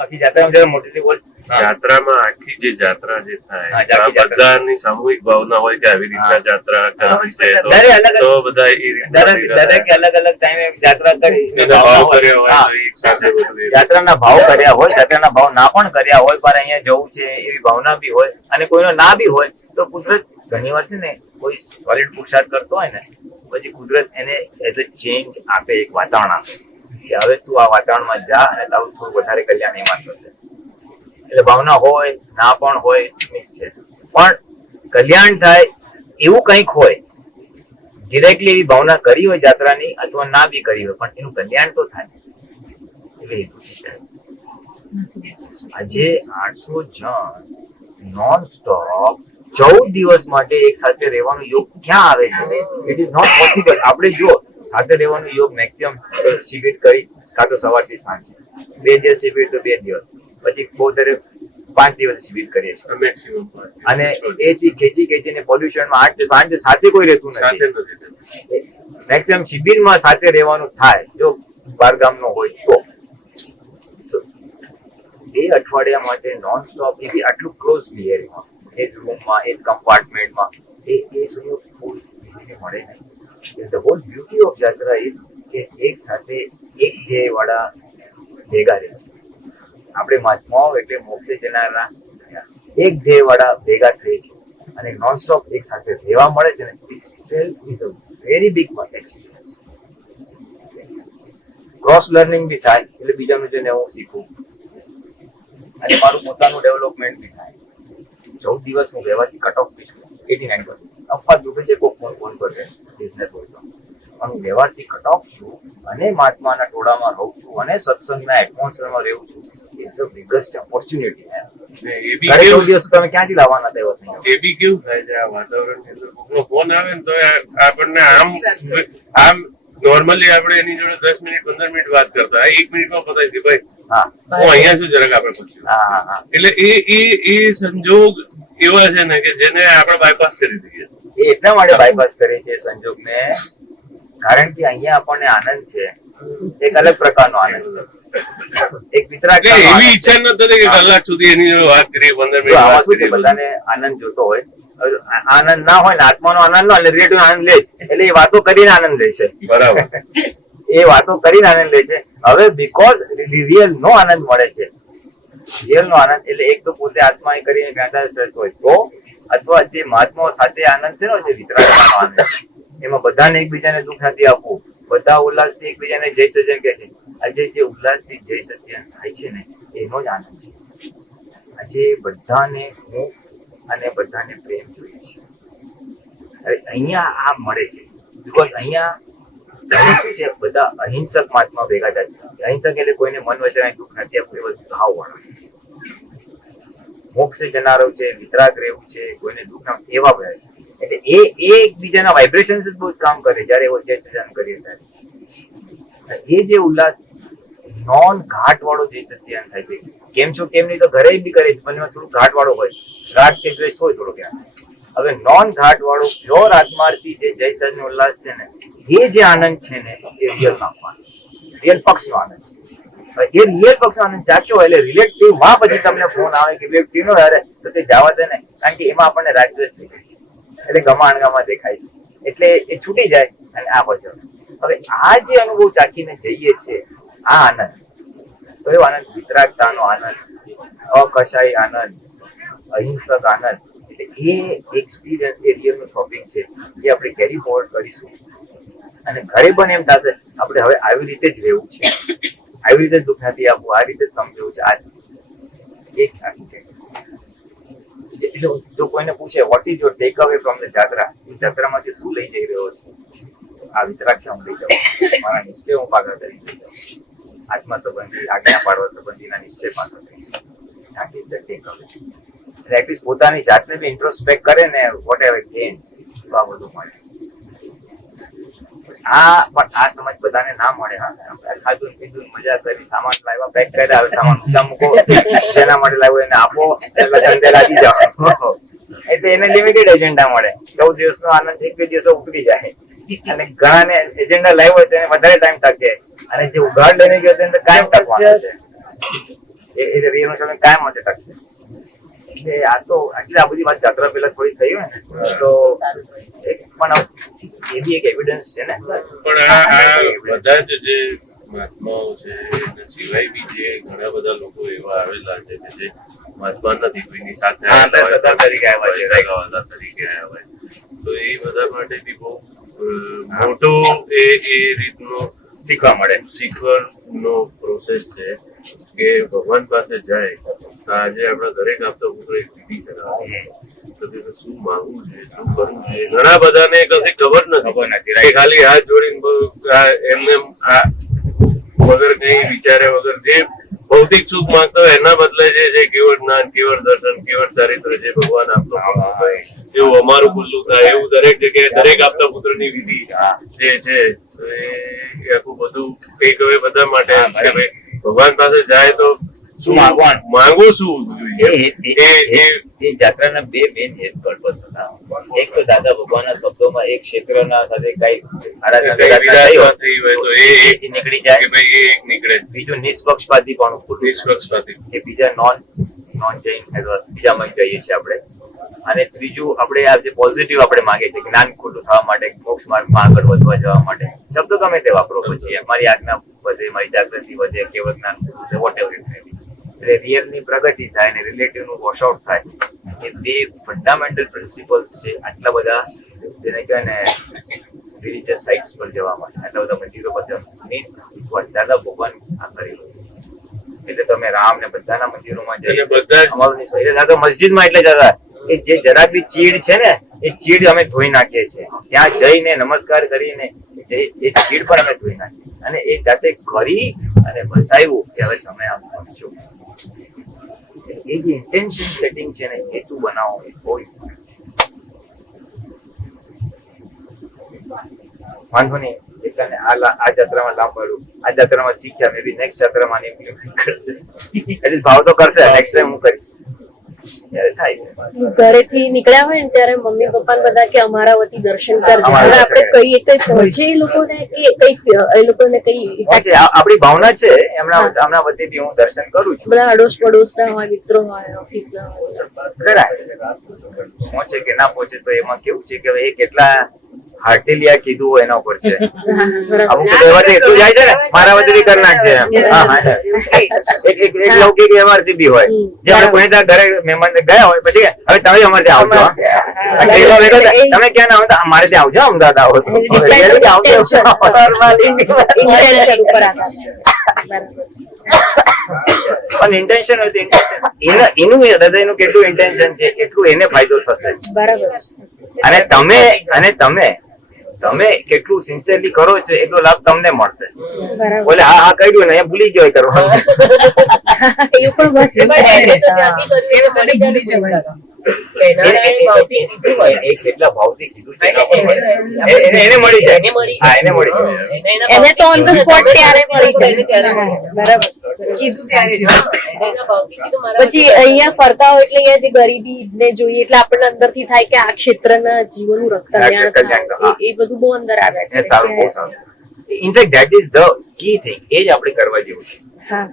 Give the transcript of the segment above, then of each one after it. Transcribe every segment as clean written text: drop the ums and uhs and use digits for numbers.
આખી જાત્રામાં જરા મોટેથી બોલ. જાત્રામાં આખી જે જાત્રા જે થાય બધાની સામૂહિક ભાવના હોય કે આવી રીતના જાત્રા કરવી છે તો બધા એ દરેકે અલગ અલગ ટાઈમે યાત્રા કરી ભાવ કર્યા હોય તો એક સાથે યાત્રાના ભાવ કર્યા હોય, યાત્રાના ભાવ ના પણ કર્યા હોય, પણ અહીંયા જવું છે એવી ભાવના બી હોય, અને કોઈનો ના બી હોય તો કુદરત ઘણી વાર છે ને કોઈ સોલિડ પુરુષાર્થ કરતો હોય ને પછી કુદરત એને એઝ અ ચેન્જ આપે, એક વાતાવરણ આપે કે હવે તું આ વાતાવરણમાં જા અને તારું થોડું વધારે કલ્યાણ એમાં થશે. એટલે ભાવના હોય ના પણ હોય મિક્સ છે, પણ કલ્યાણ થાય એવું કંઈક હોય. ડિરેક્ટલી એવી ભાવના કરી હોય યાત્રાની અથવા ના બી કરી હોય પણ એનું કલ્યાણ તો થાય. એટલે આજે 800 જણ નોન સ્ટોપ 14 દિવસ માટે એક સાથે રહેવાનો યોગ ક્યાં આવે છે? It is not possible. આપણે જો સાથે રહેવાનો યોગ મેક્સિમમ શિબિર કરી કાં તો સવારથી સાંજ, 2 દિવસ શિબિર તો 2 દિવસ, પછી બહુ ધારે 5 દિવસ શિબિર કરીએ છીએ મેક્સિમમ. અને એથી ખેંચીને પોલ્યુશનમાં 8 દિવસ સાથે કોઈ રહેતું નથી. મેક્સિમમ શિબિરમાં સાથે રહેવાનું થાય જો બાર ગામનો હોય તો. એ અઠવાડિયા માટે નોન સ્ટોપ એ બી આટલું ક્લોઝલી એરિયામાં, એ જ રૂમમાં, એ જ કમ્પાર્ટમેન્ટમાં, એ સહયોગ બહુ ઇઝીલી મળે નહીં. ધ હોલ બ્યુટી ઓફ યાત્રા ઇઝ કે એક સાથે એક ધ્યેયવાળા ભેગા રહે છે. આપણે મહાત્માઓ એટલે મોક્ષે જનારા એક ધ્યેયવાળા ભેગા થઈ છે અને નોન સ્ટોપ એક સાથે રહેવા મળે છે ને, itself is a very big experience. Cross learning બી થાય એટલે બીજાનું જોઈને હું શીખું અને મારું પોતાનું ડેવલપમેન્ટ બી થાય. 14 દિવસ હું વ્યવહારથી કટ ઓફ બી છું, 89%. અફવા દુખે છે કોઈ ફોન કરશે બિઝનેસ હોય તો, પણ હું વ્યવહારથી કટ ઓફ છું અને મહાત્માના ટોળામાં રહું છું અને સત્સંગના એટમોસ્ફિયરમાં રહું છું. It's the biggest opportunity. દિવસ તમે ક્યાંથી લાવવાના હતા એવા સંયોગ? એ બી કેવું થાય છે આ વાતાવરણ ની અંદર કોકનો ફોન આવે ને તો આપણને આમ નોર્મલી આપણે એની જોડે 10 મિનિટ 15 મિનિટ વાત કરતા 1 મિનિટમાં પતાવી દે ભાઈ હું અહીંયા છું જરાક આપણે પછી. એટલે એ સંજોગ એવા છે ને કે જેને આપણે બાયપાસ કરી દઈએ. એ એટલા માટે બાયપાસ કરે છે સંજોગને કારણ કે અહીંયા આપણને આનંદ છે, એક અલગ પ્રકારનો આનંદ છે. એક વિતરાગ એવી ઈચ્છા ન થતી કે કલાક સુધી એની જોડે વાત કરીએ 15 મિનિટ વાત કરીએ. બધાને આનંદ જોતો હોય, આનંદ ના હોય ને આત્માનો આનંદ નો રિલેટિવ આનંદ લે એટલે એ વાતો કરીને આનંદ લે છે. બરાબર. એ વાતો કરીને આનંદ લે છે. હવે બીકોઝ રિયલ નો આનંદ મળે છે, રિયલ નો આનંદ એટલે એક તો પોતે આત્મા એ કરીને ફેંટાસ હોય તો, અથવા જે મહાત્માઓ સાથે આનંદ છે ને જે વિતરાગનો આનંદ, એમાં બધાને એકબીજાને દુઃખ નથી આપવું, બધા ઉલ્લાસથી એકબીજાને જય સજ્જન કહે છે. આજે જે ઉલ્લાસથી જય સજ્જન થાય છે ને એનો જ આનંદ છે. આજે બધાને મુફ અને બધાને પ્રેમ જોઈએ છે. અહીંયા આ મળે છે બીકોઝ અહીંયા શું છે, બધા અહિંસક મહાત્મા ભેગા થાય. અહિંસક એટલે કોઈને મન વચન દુઃખ નથી આપવું, એ બધું ભાવ વાળા. મોક્ષે જનારો છે, વિતરાગ રહેવું છે, કોઈને દુઃખ ના એવા ભાઈ. એટલે એ એકબીજાના વાઇબ્રેશન્સ જ બહુ જ કામ કરે જયારે એવો જય સજ્જન કરીએ ત્યારે. એ જે ઉલ્લાસ નોન ઘાટ વાળો જય સજ્જન થાય છે. કેમ છો કેમ નહીં તો ઘરે બી કરે છે પણ એમાં થોડું ઘાટ વાળો હોય, ઘાટ કે દ્વેષ હોય થોડો ક્યાં. હવે નોન ઘાટ વાળું પ્યોર આત્માર્થી જે જય સજ્જન ઉલ્લાસ છે ને, એ જે આનંદ છે ને એ રિયલ આત્મા, રિયલ પક્ષનો આનંદ છે. એ રિયલ પક્ષનો આનંદ ચાખ્યો હોય એટલે રિલેટિવ માં પછી તમને ફોન આવે કે રિલેટિવ નો યારે તો તે જવા દે ને, કારણ કે એમાં આપણને રાગદ્વેષ દેખાય છે એટલે ગમા અણગમા દેખાય છે એટલે એ છૂટી જાય અને આ પછી. હવે આ જે અનુભવ ચાખીને જઈએ છે આ આનંદ, તો એવો આનંદ વિતરાગતાનો આનંદ, અકશાય આનંદ, અહિંસક આનંદ, એટલે એ એક્સપિરિયન્સ એ રિયલનું શોપિંગ છે જે આપણે કેરી ફોરવર્ડ કરીશું. અને ઘરે પણ એમ થશે આપણે હવે આવી રીતે જ રહેવું છે, આવી રીતે દુઃખ નથી આપવું, આ રીતે જ સમજવું છે. આ એક એટલે જો કોઈને પૂછે what is your tech away from the જાત્રા, જાત્રામાંથી શું લઈ જઈ રહ્યો છે? આ વિતરાગ હું લઈ જાઉં, મારા નિશ્ચય હું પાકા કરી લઈ જાઉં, આત્મા સંબંધી આજ્ઞા પાડવા સંબંધીના નિશ્ચય પાકા કરી. ધેટ ઇઝ ધ ટેક અવે. એટલીસ્ટ પોતાની જાતને બી ઇન્ટ્રોસ્પેક્ટ કરે ને વોટ એવર ગેન, તો આ બધું મળે. પણ આ સમજ બધાને ના મળે. ખાધું પીધું મજા કરી, સામાન લાવ્યા પેક કર્યા, હવે સામાન ઊંચા મૂકો, જેના માટે લાવ્યો એને આપો એટલે ધંધે લાગી જાઓ. એટલે એને લિમિટેડ એજન્ડા મળે. 14 દિવસનો આનંદ 1-2 દિવસો ઉતરી જાય અને ઘણાને એજન્ડા લાવ્યો હોય તેને વધારે ટાઈમ ટકે અને જે ઉઘાડ લઈને ગયો તેને કાયમ ટકવાનો છે. એ રિયલ નો કાયમ માટે ટકશે. એટલે આ તો એકચ્યુઅલી આ બધી વાત જાત્રા પહેલા થોડી થઈ હોય ને તો પણ એ બી એક એવિડન્સ છે ને. પણ આ બધા જ જે મહાત્માઓ છે એના સિવાય બી જે ઘણા બધા લોકો એવા આવેલા છે કે જે મહાત્મા નથી, કોઈની સાથે સરદાર તરીકે આવ્યા છે, સરદાર તરીકે આવ્યા હોય, તો એ બધા માટે બી બહુ મોટો એ રીતનો શીખવાનો પ્રોસેસ છે કે ભગવાન પાસે જાય તો આજે આપણા દરેક આપતા પુત્ર એક વિધિ કરાવે તો તેને શું માંગવું છે, શું કરવું છે. ઘણા બધાને કશી ખબર નથી કે ખાલી હાથ જોડીને એમને વગર કઈ વિચારે વગર જે ભૌતિક સુખ માંગતા હોય એના બદલે જે છે કેવળ જ્ઞાન, કેવળ દર્શન, કેવળ ચારિત્ર જે ભગવાન આપતો એવું અમારું ખુલ્લું થાય એવું દરેક જગ્યાએ દરેક આપતા પુત્ર ની વિધિ જે છે એ આખું બધું કઈક હવે બધા માટે ભગવાન પાસે જાય તો શું માંગવું શું એ જાત્રાના બે મેઇન પર્પસ હતા. એક તો દાદા ભગવાનના શબ્દોમાં એક ક્ષેત્રના સાથે કઈ નીકળી જાય, નીકળે. બીજું નિષ્પક્ષપાતી પણ નિષ્પક્ષપાતી એ બીજા નોન જૈન બીજામાં જઈએ છીએ આપણે. અને ત્રીજું આપણે આ જે પોઝિટિવ આપણે માંગે છે જ્ઞાન ખુલ્લું થવા માટે, મોક્ષ માર્ગમાં આગળ વધવા જવા માટે શબ્દો ગમે તે વાપરો, પછી મારી આજ્ઞા વધે, મારી જાગૃતિ વધે, કેવળ જ્ઞાન વોટ એવર ઇટ મે બી. એટલે રિયલ ની પ્રગતિ થાય અને રિલેટિવ નું વોશ આઉટ થાય. એ બે ફંડામેન્ટલ પ્રિન્સિપલ્સ છે આટલા બધા જેને કહેવાય ને રિલિજિયસ સાઇટ્સ પર જવા માટે, આટલા બધા મંદિરો પર મેઇન દાદા ભગવાન આ કરેલું. એટલે તમે રામ ને બધાના મંદિરોમાં જઈએ, અમારું એટલે દાદા મસ્જિદમાં એટલે જતા એ જે જરાક બી ચીડ છે ને એ ચીડ અમે ધોઈ નાખીએ છીએ. ત્યાં જઈને નમસ્કાર કરીને એ ચીડ પણ અમે ધોઈ નાખીએ છીએ. અને એ જાતે કરી અને બતાવ્યું કે હવે તમે આમ સમજો. એ જે ઇન્ટેન્શન સેટિંગ છે ને હેતુ બનાવો એ બહુ વાંધો નહીં. એટલે આ જાત્રામાં લાંબાડું, આ જાત્રામાં શીખ્યા, મે બી નેક્સ્ટ જાત્રામાં ઇમ્પ્લિમેન્ટ કરશે. એટલે ભાવ તો કરશે, નેક્સ્ટ ટાઈમ હું કરીશ. ઘરેથી નીકળ્યા હોય ને ત્યારે મમ્મી પપ્પા બધા કે અમારા વતી દર્શન કરજો. હવે આપણે કહીએ તો જે લોકોને કે કઈ એ લોકોને કઈ આપણી ભાવના છે એમના વતીથી હું દર્શન કરું છું. બધા અડોશ પડોશ ના હોય, મિત્રો હોય, ઓફિસ ના હોય, પહોંચે કે ના પહોંચે તો એમાં કેવું છે કે એ કેટલા હાર્ટેલી આ કીધું હોય એના ઉપર છે. અમુક તું જાય છે ને મારા વતીથી કરી નાખજે. એક લૌકિક વ્યવહારથી બી હોય જે આપણે કોઈ ઘરે મહેમાન ગયા હોય પછી હવે તમે અમારે ત્યાં આવજો, તમે ક્યાં ના આવતા અમારે ત્યાં આવજો, અમદાવાદ આવો પણ ઇન્ટેન્શન હોય તો ઇન્ટેન્શન એનું હૃદયનું કેટલું ઇન્ટેન્શન છે એટલું એને ફાયદો થશે. બરાબર. અને તમે કેટલું સિન્સિયરલી કરો છો એટલો લાભ તમને મળશે. બોલે હા કર્યું ને ભૂલી ગયો કરવાનું. કેટલા ભાવથી કીધું છે એને મળી જાય, હા એને મળી જાય, એને તો ઓન ધ સ્પોટ ત્યારે મળી જાય. બરાબર. પછી અહીંયા ફરતા હોય એટલે અહીંયા જે ગરીબી ને જોઈએ એટલે આપણને અંદરથી થાય કે આ ક્ષેત્રના જીવનનું રક્ષણ એ બધું બહુ અંદર આવે. સારું, બહુ સારું. In fact that is the key thing. એ જ આપણે કરવા જેવું છે.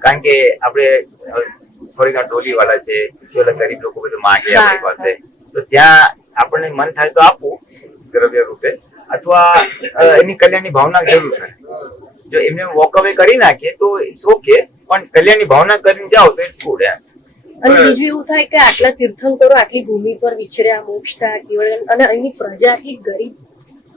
કારણ કે આપણે થોડીક ટોલી વાળા છે, ગરીબ લોકો બધું માંગે આપણી પાસે, તો ત્યાં આપણને મન થાય તો આપવું દ્રવ્ય રૂપે, અથવા એની કલ્યાણની ભાવના જરૂર છે. જો એમને વોક અવે કરી નાખીએ તો ઇટ્સ ઓકે, પણ કલ્યાણની ભાવના કરીને જાઓ તો ઇટ્સ ગુડ. અને બીજું એવું થાય કે આટલા તીર્થંકરો આટલી ભૂમિ પર વિચર્યા, મોક્ષ થયા કેવળ, અને અહીંની પ્રજા આટલી ગરીબ.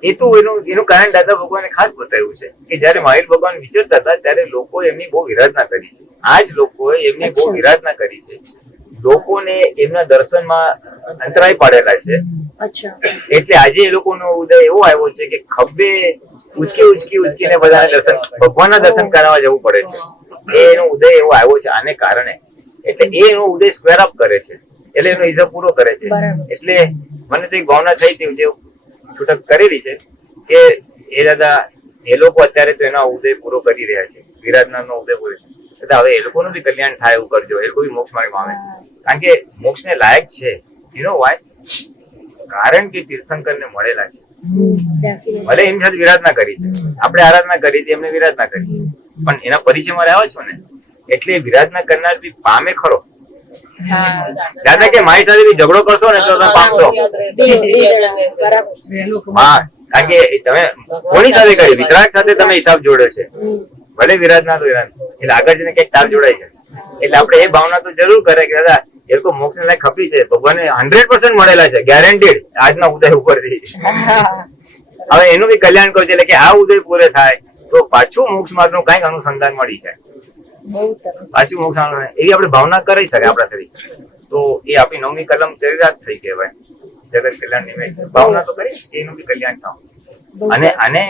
એ તો એનું કારણ દાદા ભગવાને ખાસ બતાવ્યું છે કે જયારે મહાવીર ભગવાન વિચરતા હતા ત્યારે લોકોએ એમની બહુ વિરાધના કરી છે. આ જ લોકોએ એમની બહુ વિરાધના કરી છે. લોકોને એમના દર્શનમાં અંતરાય પાડેલા છે. એટલે આજે એ લોકોનો ઉદય એવો આવ્યો છે કે ખભે ઉચકીને બધા દર્શન, ભગવાનના દર્શન કરાવવા જવું પડે છે. એનો ઉદય એવો આવ્યો છે આને કારણે. એટલે એનો ઉદય સ્ક્વેર અપ કરે છે, એટલે એનો હિસાબ પૂરો કરે છે. એટલે મને તો એક ભાવના થઈ હતી જે છૂટક કરેલી છે કે એ દાદા એ લોકો અત્યારે તો એનો ઉદય પૂરો કરી રહ્યા છે, વિરાધનાનો ઉદય પૂરો. હવે એ લોકોનું બી કલ્યાણ થાય એવું કરજો, એ લોકો બી મોક્ષ માર્ગમાં આવે. કારણ કે મોક્ષ ને લાયક છે. You know why? કારણ કે તીર્થંકર ને મળેલા છે. ભલે એમની સાથે વિરાધના કરી છે, આપણે આરાધના કરી હતી, એમને વિરાધના કરી છે, પણ એના પરિચયમાં રહ્યા છો ને એટલે વિરાધના કરનાર બી પામે ખરો. હા દાદા કે મારી સાથે બી ઝઘડો કરશો ને તો તમે પામશો. બરાબર હા, કારણ કે તમે કોની સાથે કરી? વિતરાગ સાથે તમે હિસાબ જોડ્યો છે. ભલે વિરાજ ના તો વિરાજ, એટલે આગળ જઈને કઈક તાર જોડાય છે. એટલે આપણે એ ભાવના તો જરૂર કરે કે દાદા એ લોકો મોક્ષ ને ખપી છે, ભગવાને 100% મળેલા છે, ગેરંટીડ આજના ઉદય ઉપરથી. હવે એનું બી કલ્યાણ કરવું છે, એટલે કે આ ઉદય પૂરે થાય તો પાછું મોક્ષ માર્ગ નું કઈક અનુસંધાન મળી જાય, બહુ સરસ. પાછું મોક્ષ એવી આપણે ભાવના કરી શકે આપણા તરીકે. તો એ આપણી 9મી કલમ ચરિતાર્થ થઈ કહેવાય. જગત કલ્યાણ નિમિત્ત ભાવના તો કરી એનું બી કલ્યાણ થાય. અને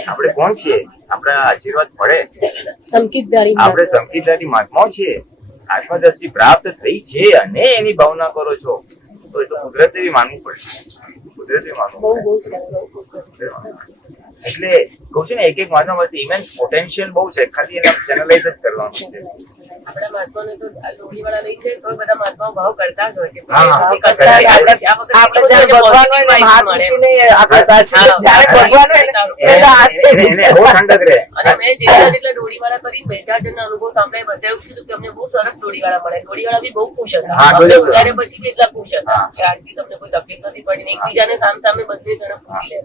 આપણે કોણ છીએ? આપણા આશીર્વાદ મળે, સંકિતધારી આપણે સંકિતધારી મહાત્માઓ છીએ, આત્મદ્રષ્ટિ પ્રાપ્ત થઈ છે અને એની ભાવના કરો છો તો એ તો કુદરતે બી માનવું પડશે. કુદરતે માનવું બહુ પડે. સરસ. એટલે કહું છું ને, એક મહાત્મા પાસે ઇમેન્સ પોટેન્શિયલ બહુ છે, ખાલી એને ચેનલાઇઝ જ કરવાનું છે. આપણા મહાત્માઓને તો આ ડોલીવાળા લઈ જાય તો બધા મહાત્માઓ ભાવ કરતા જ હોય કે હા, ભાઈ કરતા જ હોય. આપણે જ્યારે ભગવાન હોય ને હાથ મૂકીને આપણે પાસે જ્યારે ભગવાન હોય ને એટલે હાથ એને બહુ ઠંડક રહે. અને મેં જેટલા ડોળીવાળા કરીને 2000 જણના અનુભવ સાંભળ્યા, બધા એવું કીધું કે અમને બહુ સરસ ડોળીવાળા મળે. ડોળીવાળા બી બહુ ખુશ હતા, હા, અમને ડોલીવાળા. ઉતાર્યા પછી બી એટલા ખુશ હતા કે આજથી તમને કોઈ તકલીફ નથી પડી ને એકબીજાને સામે બધે જણા પૂછી લે.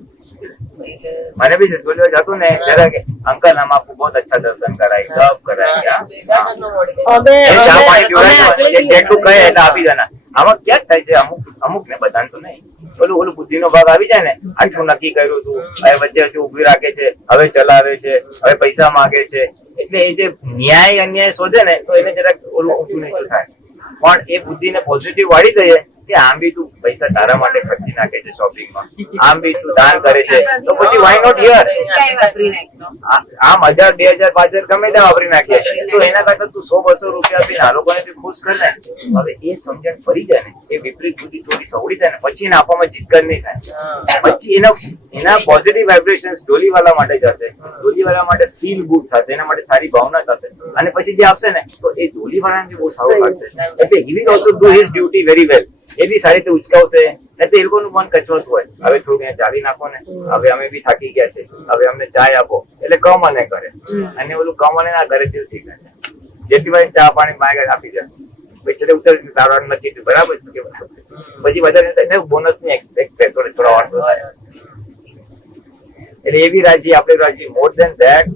એટલે મને બી બોલ્યો જતું ને જરા કે અંકલ हम आपको बहुत अच्छा दर्शन कराए, सब कराए. 2000 જણનો મળે. અમે એ ચા પાણી અમે પીવડાવજો, આગળ બી જેટલું કહે એટલે આપી દેના. આમાં ક્યાં થાય છે, અમુક ને બધાને તો નહીં. ઓલું બુદ્ધિ નો ભાગ આવી જાય ને, આટલું નક્કી કર્યું હતું, હવે વચ્ચે વચ્ચે ઉભી રાખે છે, હવે ચલાવે છે, હવે પૈસા માંગે છે. એટલે એ જે ન્યાય અન્યાય શોધે ને તો એને જરાક ઓલું ઊંચું નીચું થાય. પણ એ બુદ્ધિને પોઝિટિવ વાળી દઈએ કે આમ બી તું પૈસા તારા માટે ખર્ચી નાખે છે શોપિંગમાં, આમ બી તું દાન કરે છે, તો પછી વાય નોટ હિયર. આમ 1000, 2000, 5000 ગમે ત્યાં વાપરી નાખીએ, તો એના કરતા તું 100-200 રૂપિયા આપીને આ લોકોને બી ખુશ કર ને. હવે એ સમજણ ફરી જાય ને, એ વિપરીત બુદ્ધિ થોડી સવડી થાય ને, પછી એને આપવામાં જીતગર નહીં થાય. પછી એના પોઝિટિવ વાઇબ્રેશન્સ ડોલીવાલા માટે જશે, ડોલીવાલા માટે ફીલ ગુડ થશે, એના માટે સારી ભાવના થશે, અને પછી જે આપશે ને તો એ ડોલીવાળાને બહુ સારું લાગશે. એટલે he will also do his duty very well. એ બી સારી રીતે ઉચકાવશે. નહીં તો એ લોકોનું મન કચવતું હોય, હવે થોડું અહીંયા ચાલી નાખો ને, હવે અમે બી થાકી ગયા છે, હવે અમને ચાય આપો, એટલે કમને કરે. અને ઓલું કમને ના કરે દિલથી કરે. જેટલી વાર ચા પાણી માંગે આપી દે, પછી છેલ્લે ઉતર તારવાનું નથી થયું, બરાબર છે કે બરાબર. પછી બધા બોનસ ની એક્સપેક્ટ કરે થોડા વાર. એટલે એ બી રાજી, આપણે રાજી. મોર દેન ધેટ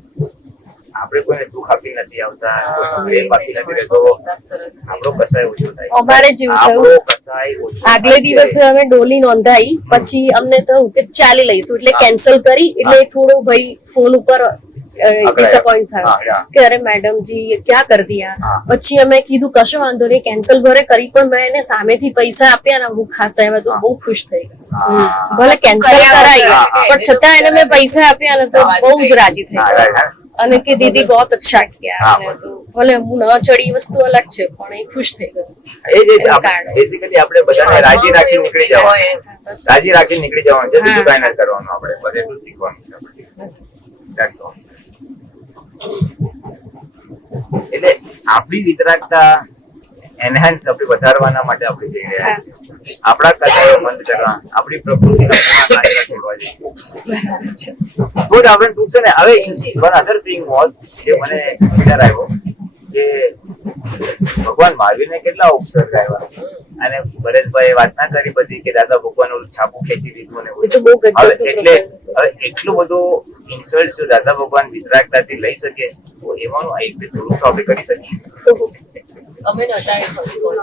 આપણે કોઈને દુઃખ આપી નથી આવતા, કોઈનો પ્રેમ આપી નથી રહેતો, આપણો કસાય ઓછો થાય. અમારે જેવું થયું. આપણો કસાય ઓછો આગલે થાય છે. દિવસે અમે ડોલી નોંધાઈ, પછી અમને થયું કે ચાલી લઈશું, એટલે કેન્સલ કરી. એટલે થોડો ભાઈ ફોન ઉપર ડિસઅપોઇન્ટ થયો હા. કે અરે મેડમ જી ક્યાં કર દિયા. હા. પછી અમે કીધું કશો વાંધો નહીં, કેન્સલ ભરે કરી, પણ મેં એને સામેથી પૈસા આપ્યા ને અમુક ખાસા, એમાં તો બહુ ખુશ થઈ ગયા. હા. ભલે કેન્સલ કરાવી હા. પણ છતાં એને મેં પૈસા આપ્યા ને તો બહુ જ રાજી થઈ હા, ગયા. right, હા. અને કે દીદી બહુ અચ્છા કિયા. હા. અને તો ભલે હું ન ચડી વસ્તુ અલગ છે, પણ એ ખુશ થઈ ગયો. એ જ એનું કારણ. બેસિકલી આપણે બધાને રાજી રાખી નીકળી જવાનું, રાજી રાખી નીકળી જવાનું છે, બીજું કઈ નથી કરવાનું. આપણે બધે એટલું શીખવાનું છે આપણે. That's all. એટલે આપણી વિતરાગતા એનહાન્સ આપણે વધારવાના માટે આપણે જઈ રહ્યા છીએ. આપણા કસાયો બંધ કરવા, આપણી પ્રકૃતિના કાર્ય છોડવા જોઈએ. તો જ આપણે તૂટશે ને. હવે વન અધર થિંગ વોઝ કે મને વિચાર આવ્યો કે ભગવાન મહાવીરને કેટલા ઉપસર્ગ આવ્યા, અને પરેશભાઈ વાત ના કરી બધી કે દાદા ભગવાન ઓલું છાપું ખેંચી દીધું ને એ તો બહુ ગજબ હવે નો એટલે પ્રસંગ હતો. હવે એટલું બધું ઇન્સલ્ટ જો દાદા ભગવાન વિતરાગતાથી લઈ શકે તો એમાંનું એક બે થોડું તો આપણે કરી શકીએ. અમે નતા એ ખબર.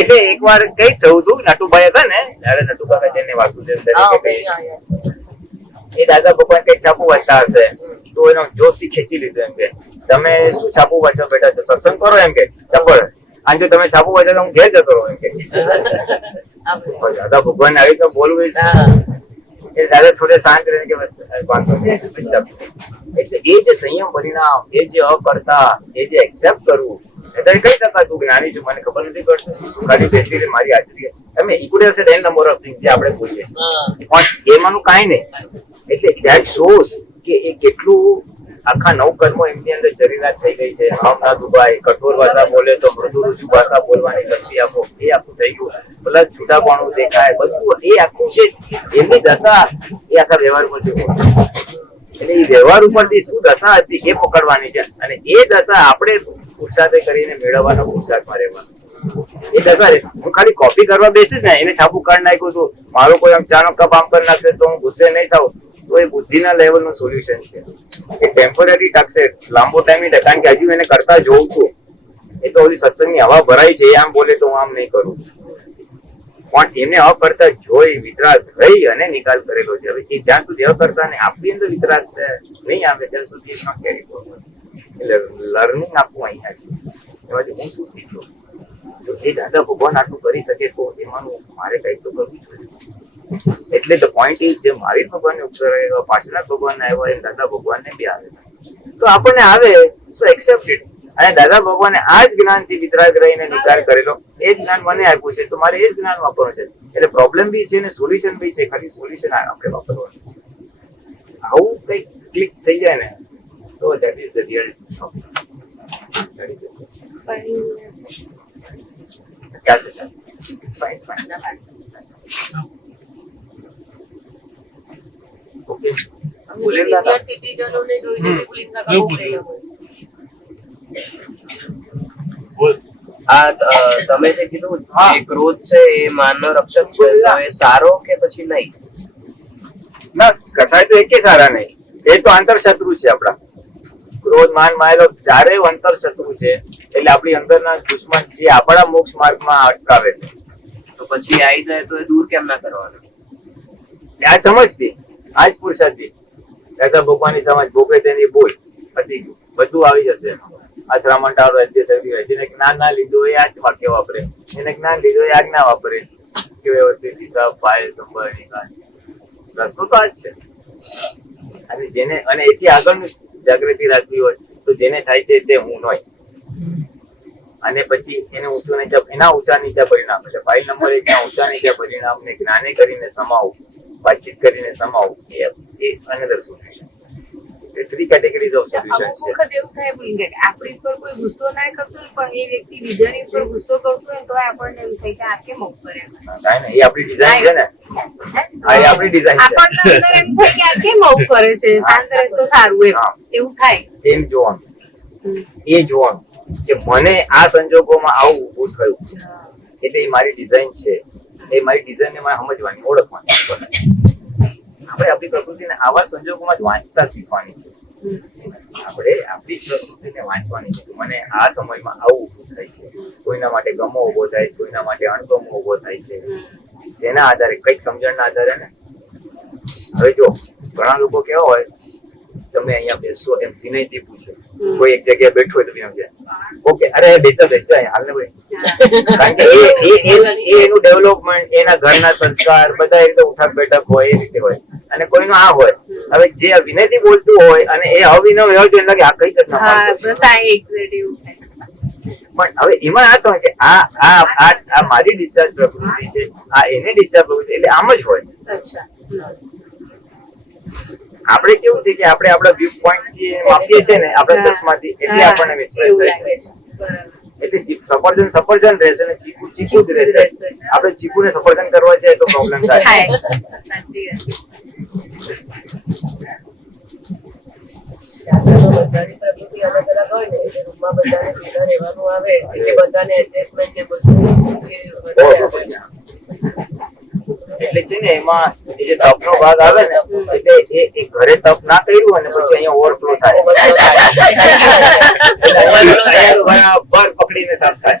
એટલે એકવાર કઈ થયું હતું, નટુભાઈ હતા ને, ત્યારે નટુ કાકા જેને વાસુદેવ હા, તરીકે અમે કહી, આયા. એ દાદા ભગવાન કઈ છાપું વાંચતા હશે તો એનો જોશથી ખેંચી લીધું. એમ કે તમે શું છાપું વાંચો બેટા, તો સત્સંગ કરો. એમ કે ચપળ અને જો તમે છાપું વાંચો તો હું ઘેર જતો રહું. એમ કે દાદા ભગવાન આવી તો બોલવું જ. એ દાદા થોડે શાંત રહે કે બસ વાંધો નહીં. એટલે એ જે સંયમ પરિણામ, એ જે અકર્તા, એ જે એક્સેપ્ટ કરવું, એટલે કહી શકાતું જ્ઞાની છું, મને ખબર નથી પડતું, ખાલી બેસીને મારી હાજરી તમે ઇક્વલ છે 10 નંબર ઓફ થિંગ જે આપણે બોલીએ, પણ એમાંનું કાંઈ નહીં. એટલે ધેટ શોઝ કે એ કેટલું આખા 9 કર્મો એમની અંદર જરીરાત થઈ ગઈ છે. ભાવના દુભાઈ, કઠોર ભાષા બોલે તો મૃદુ રુજુ ભાષા બોલવાની શક્તિ આપો, એ આખું થઈ ગયું. પ્લસ છૂટાપણું દેખાય, બધું એ આખું જે એમની દશા એ આખા વ્યવહારમાં જોયું. એટલે એ વ્યવહાર ઉપરથી શું દશા હતી એ પકડવાની છે, અને એ દશા આપણે પુરુષાર્થ કરીને મેળવવાનો પુરુષાર્થમાં રહેવાનો. એ દશા હું ખાલી કોપી કરવા બેસીશ ને, એને છાપું કાઢી નાખ્યું હતું, મારું કોઈ આમ ચાનો કપ આમ કરી નાખશે તો હું ગુસ્સે નહીં થાઉં, તો એ બુદ્ધિના લેવલનું સોલ્યુશન છે. એ ટેમ્પરરી ટકશે, લાંબો ટાઈમ નહીં, કારણ કે હજુ એને કરતા જોઉં છું. એ તો ઓલી સત્સંગની હવા ભરાઈ છે, એ આમ બોલે તો હું આમ નહીં કરું, પણ એમને હવા કરતા જોઈ વિતરાગ રહી અને નિકાલ કરેલો છે. હવે એ જ્યાં સુધી હવા કરતા ને આપણી અંદર વિતરાગ નહીં આવે ત્યાં સુધી એમાં કેરી ફોરવર્ડ. એટલે લર્નિંગ આપવું અહીંયા છે, એમાંથી હું શું શીખ્યો. જો એ દાદા ભગવાન આટલું કરી શકે તો એમાંનું મારે કંઈક તો કરવું જોઈએ. એટલે ધ પોઈન્ટ ઇઝ, જે મહાવીર ભગવાનને ઉપસર આવ્યા, પાછળના ભગવાનને આવ્યા, એમ દાદા ભગવાનને બી આવે. તો આપણને આવે તો એક્સેપ્ટ ઇટ. અને દાદા ભગવાને આ જ જ્ઞાનથી વિતરાગ રહીને નિકાલ કરેલો, એ જ જ્ઞાન મને આપ્યું છે, તો મારે એ જ જ્ઞાન વાપરવાનું છે. એટલે પ્રોબ્લેમ બી છે ને સોલ્યુશન બી છે, ખાલી સોલ્યુશન આપણે વાપરવાનું છે. આવું કંઈક ક્લિક થઈ જાય ને તો ધેટ ઇઝ ધ રિયલ ચાલશે. ઓકે, સિનિયર સિટીઝનોને જોઈને બિલકુલ એમના કામ કરેલા હોય. તમે જે કીધું એ ક્રોધ છે એ માનવ રક્ષક છે, તો એ સારો કે પછી નહીં? ના, કસાય તો એકે સારા નહીં, એ તો આંતર શત્રુ છે આપડા. ક્રોધ માન માયેલો જ્યારે અંતર શત્રુ છે, એટલે આપણી અંદરના દુશ્મન જે આપણા મોક્ષ માર્ગમાં અટકાવે છે. તો પછી આવી જાય તો એ દૂર કેમ ના કરવાનો? આ સમજથી, આ જ પુરુષાર્થી. દાદા ભગવાનની સમજ ભોગે તેની ભૂલ પતી ગયું, બધું આવી જશે. અથડામણ ટાળો, જેને જ્ઞાન ના લીધું એ આ જ વાક્ય વાપરે, જેને જ્ઞાન લીધું એ આજ્ઞા વાપરે કે વ્યવસ્થિત હિસાબ ફાઇલ સંભાળ નિકાલ. રસ્તો તો આ જ છે. અને જેને અને એથી આગળની જાગૃતિ રાખવી હોય તો જેને થાય છે તે હું નોય. અને પછી એને ઊંચું નીચા, એના ઊંચા નીચા પરિણામ, એટલે ફાઇલ નંબર 1 ના ઊંચા નીચા પરિણામને જ્ઞાને કરીને સમાવું, વાતચીત કરીને સમાવું, એ અનધર સોલ્યુશન. એ 3 કેટેગરીઝ ઓફ સોલ્યુશન અમુક છે. વખત એવું થાય બોલી કે આપણી પર કોઈ ગુસ્સો ના કરતો હોય, પણ એ વ્યક્તિ બીજાની ઉપર ગુસ્સો કરતો હોય તો આપણને એવું થાય કે આ કેમ આવું કર્યા. કાંઈ નહીં, એ આપણી ડિઝાઇન છે ને. હા, એ આપણી ડિઝાઇન છે. આપણને અંદર એમ થાય કે આ કેમ આવું કરે છે, શાંત રહે તો સારું, એવું થાય. એમ જોવાનું, એ જોવાનું કે મને આ સંજોગોમાં આવું ઊભું થયું, એટલે એ મારી ડિઝાઇન છે. એ મારી ડિઝાઇનને મારે સમજવાની, ઓળખવાની. આપણે આપણી પ્રકૃતિને આવા સંજોગોમાં જ વાંચતા શીખવાની છે. આપણે આપણી પ્રકૃતિને વાંચવાની છે. મને આ સમયમાં આવું ઊભું થાય છે, કોઈના માટે ગમો ઉભો થાય છે, કોઈના માટે અણગમો ઉભો થાય છે. શેના આધારે? કઈક સમજણના આધારે ને. હવે જો ઘણા લોકો કેવા હોય, તમે અહીંયા બેસો એમ વિનયથી પૂછો, કોઈ એક જગ્યાએ બેઠો હોય તો વિનય, ઓકે, અરે બેસો હાલ ને ભાઈ. કારણ કે એનું ડેવલપમેન્ટ, એના ઘરના સંસ્કાર બધા એ રીતે ઉઠક બેઠક હોય, એ રીતે હોય. અને કોઈનું આ હોય, હવે જે વિનયથી બોલતું હોય અને એ અવિનય હોય તો એને લાગે આ કઈ જતના માણસો છે. પણ હવે એમાં આ સમય કે આ મારી ડિસ્ચાર્જ પ્રકૃતિ છે, આ એને ડિસ્ચાર્જ પ્રકૃતિ, એટલે આમ જ હોય. આપણે કેવું છે કે આપણે આપણા વ્યૂ પોઈન્ટ થી માપીએ છીએ ને, આપણા ચશ્માથી, એટલે આપણને વિશ્વાસ થાય છે. એટલે સફરજન રહેશે ને ચીકુ જ રહેશે. આપણે ચીકુ ને સફરજન કરવા જાય તો પ્રોબ્લેમ થાય. સાચી બધાની પ્રકૃતિ અલગ અલગ હોય ને, એટલે રૂમમાં બધાને ભેગા રહેવાનું આવે, એટલે બધાને એડજસ્ટમેન્ટ ને બધું. એટલે છે ને એમાં એ જે તપનો ભાગ આવે ને, એટલે એ ઘરે તપ ના કર્યું અને પછી અહીંયા ઓવરફ્લો થાય, બરાબર પકડીને સાફ થાય.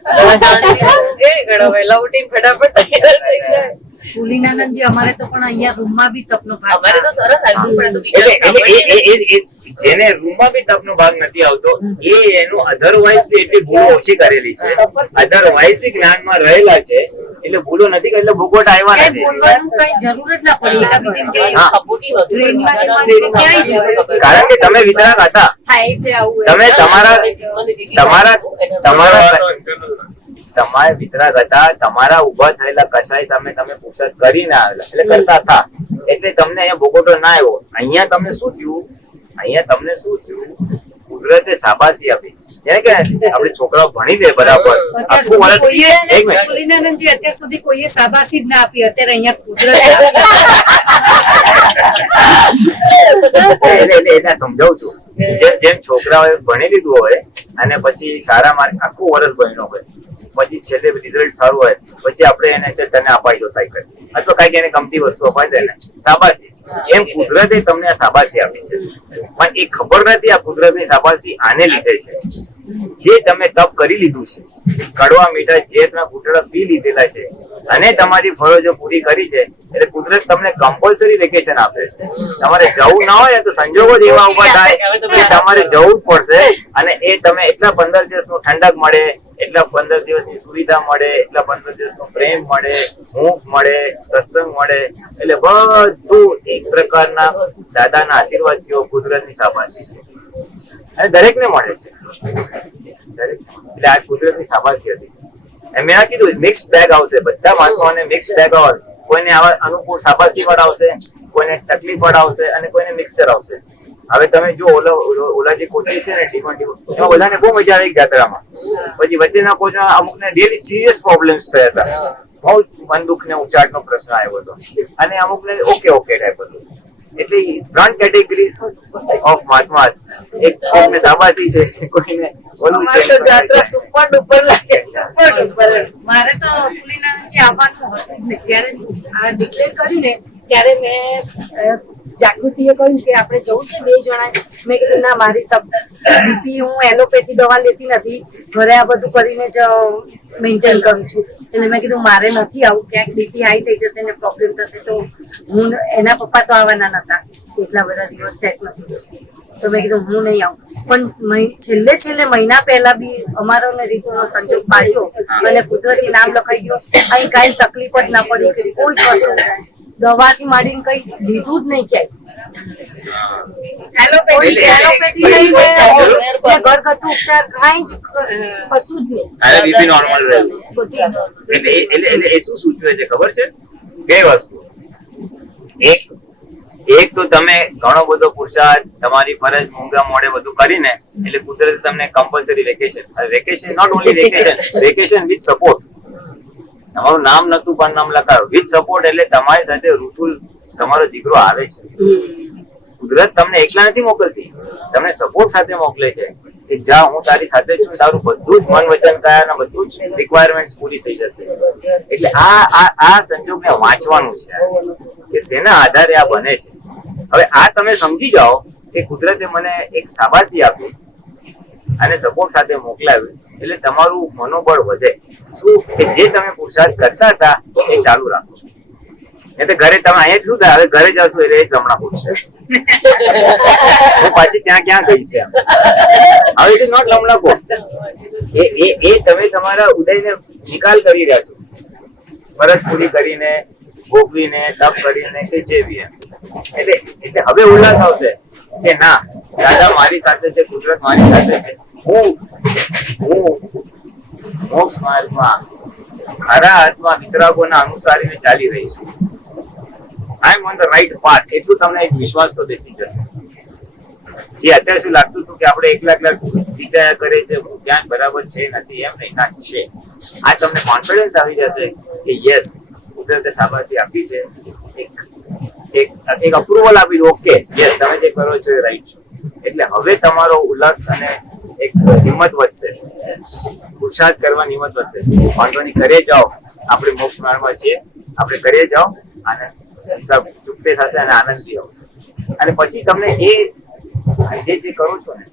વહેલા ઉઠીને ફટાફટ તૈયાર થઈ જાય. ભૂલીનાનંદજી, અમારે તો પણ અહીંયા રૂમમાં બી તપનો ભાગ અમારે તો સરસ આવ્યું, પણ એટલે જેને રૂમમાં બી તપનો ભાગ નથી આવતો, એનું અધરવાઇઝ બી એટલી ભૂલો ઓછી કરેલી છે, અધરવાઇઝ બી જ્ઞાનમાં રહેલા છે, એટલે ભૂલો નથી કરી, એટલે ભૂગોટ આવ્યા નથી. બોલવાનું કઈ જરૂર જ ના પડી. જેમ કે ખપોટી હતું. ટ્રેનમાં કે એમાં ક્યાંય જવું. કારણ કે તમે વિતરાગ હતા, થાય છે આવું. તમે તમારા વિતરાગ હતા, તમારા ઉભા થયેલા કસાય સામે તમે પુરુષાર્થ કરી ના આવેલા, એટલે કરતા હતા, એટલે તમને અહીંયા ભોગોટો ના આવ્યો. અહીંયા તમને શું થયું? કુદરતે શાબાશી આપી. જેને કે આપણે છોકરાઓ ભણી લે બરાબર આખું વર્ષ એક મિનિટ પુલિનાનંદજી અત્યાર સુધી કોઈએ શાબાશી જ ના આપી, અત્યારે અહીંયા કુદરત એને સમજાવું છું. જેમ છોકરાઓએ ભણી લીધું હોય અને પછી સારા માર્ક આખું વર્ષ ભણ્યો હોય, પછી છેલ્લે રિઝલ્ટ સારું હોય, પછી આપણે એને તને અપાઈ દો સાયકલ અથવા કઈક એને ગમતી વસ્તુ અપાઈ દે ને શાબાશી. એમ કુદરતે તમને આ શાબાશી આપી છે, પણ એ ખબર નથી આ કુદરતની શાબાશી આને લીધે છે. જે તમે તપ કરી લીધું છે, કડવા મીઠા ઝેરના ઘૂંટડા પી લીધેલા છે અને તમારી ફરજો પૂરી કરી છે, એટલે કુદરત તમને કમ્પલસરી વેકેશન આપે. તમારે જવું ના હોય તો સંજોગો જ એવા ઉભા થાય કે તમારે જવું જ પડશે, અને એ તમે એટલા 15 દિવસનું ઠંડક મળે, એટલા 15 દિવસની સુવિધા મળે, એટલા 15 દિવસનો પ્રેમ મળે, હૂંફ મળે, સત્સંગ મળે, એટલે બધું એક પ્રકારના દાદાના આશીર્વાદ કેવો કુદરતની શાબાશી છે અને દરેકને મળે છે. દરેક એટલે આ કુદરતની શાબાશી હતી. મેં આ કીધું મિક્સ બેગ આવશે, બધા મહાત્માઓને મિક્સ બેગ આવશે. કોઈને આવા અનુકૂળ શાબાશી વાળા આવશે, કોઈને તકલીફ વાળા આવશે અને કોઈને મિક્સચર આવશે. હવે તમે જો ઓલા જે કોચી છે ને ટીમન એમાં બધાને બહુ મજા આવી જાત્રામાં. પછી વચ્ચેના કોચમાં અમુકને રિયલી સિરિયસ પ્રોબ્લેમ્સ થયા હતા, બહુ મન દુઃખ ને ઉચાટનો પ્રશ્ન આવ્યો હતો, અને અમુકને ઓકે ટાઈપ હતું. એટલે 3 કેટેગરીઝ ઓફ મહાત્માસ. એક કોઈને શાબાશી છે, કોઈને ઓલું છે. જાત્રા સુપર ડુપર લાગે, સુપર ડુપર. મારે તો પુલિનાનંદજી આવવાનું હતું જ ને. જ્યારે આ ડિક્લેર કર્યું ને ત્યારે મેં જાગૃતિએ કહ્યું કે આપણે જવું છે 2 જણા. મેં કીધું ના, મારી બીપી હું એલોપેથી દવા લેતી નથી, ઘરે આ બધું કરીને જ મેન્ટેન કરું છું. એટલે મેં કીધું મારે નથી આવું, ક્યાંક બીપી હાઈ થઈ જશે ને પ્રોબ્લેમ થશે તો હું, એના પપ્પા તો આવવાના નતા, એટલા બધા દિવસ સેટ નતું, તો મેં કીધું હું નહીં આવું. પણ છેલ્લે મહિના પહેલા બી અમારો ને રીતુનો સંજોગ પાછો અને કુદરતી નામ લખાઈ ગયો. અહીં કાંઈ તકલીફ જ ના પડી કે કોઈ વસ્તુ દવાથી માંડીને કઈ લીધું જ નહીં ક્યાંય. એલોપેથી નહીં ને જે ઘરગથ્થુ ઉપચાર કાંઈ જ કશું જ નહીં. અને બીપી નોર્મલ રહ્યું. એટલે એ શું સૂચવે છે ખબર છે? 2 વસ્તુ. એક તો તમે ઘણો બધો પુરુષાર્થ, તમારી ફરજ મૂંગા મોડે બધું કરીને, એટલે કુદરતે તમને compulsory vacation not only vacation with support. તમારું નામ નતું પણ નામ લખાયું વિથ સપોર્ટ, એટલે તમારી સાથે ઋતુલ તમારો દીકરો આવે છે. કુદરત તમને એકલા નથી મોકલતી, તમને સપોર્ટ સાથે મોકલે છે કે જા, હું તારી સાથે છું, તારું બધું જ મન વચન કાયા બધું જ રિક્વાયરમેન્ટ્સ પૂરી થઈ જશે. એટલે આ સંજોગને વાંચવાનું છે કે શેના આધારે આ બને છે. હવે આ તમે સમજી જાઓ કે કુદરતે મને એક શાબાશી આપી અને સપોર્ટ સાથે મોકલાવ્યું, એટલે તમારું મનોબળ વધે. શું કે જે તમે પુરુષાર્થ કરતા હતા એ ચાલુ રાખો. એટલે ઘરે તમે અહીંયા શું થાય, હવે ઘરે જશો એટલે એ રમણા પૂછશે હું પાછી ક્યાં ગઈ છે. હવે ઇટ ઇઝ નોટ લમણાકો. એ તમે તમારા ઉદયને નિકાલ કરી રહ્યા છો, ફરજ પૂરી કરીને, ભોગવીને, તપ કરીને કે જે બી. એટલે હવે ઉલ્લાસ આવશે કે ના, દાદા મારી સાથે છે, કુદરત મારી સાથે છે. હું મોક્ષ માર્ગમાં ખરા અર્થમાં વિતરાગોના અનુસારીને ચાલી રહી છું. આઈ એમ ઓન ધ રાઈટ પાથ. એટલું તમને એક વિશ્વાસ તો બેસી જશે. જે અત્યારે શું લાગતું હતું કે આપણે એકલા વિચાર્યા કરે છે, હું ક્યાંક બરાબર છે નથી, એમ નહીં, ના છે. આ તમને કોન્ફિડન્સ આવી જશે કે યસ, કુદરતે શાબાશી આપી છે, એક અપ્રુવલ આપી દો, ઓકે યસ, તમે જે કરો છો એ રાઈટ છો. એટલે હવે તમારો ઉલ્લાસ અને એક હિંમત વધશે, પુરુષાર્થ કરવાની હિંમત વધશે. વાંધો નહીં, ઘરે જાઓ, આપણે મોક્ષ માર્ગમાં છીએ, આપણે ઘરે જાઓ અને હિસાબ ચૂકતે થશે અને આનંદ બી આવશે. અને પછી તમને એ આજે જે કરો છો ને,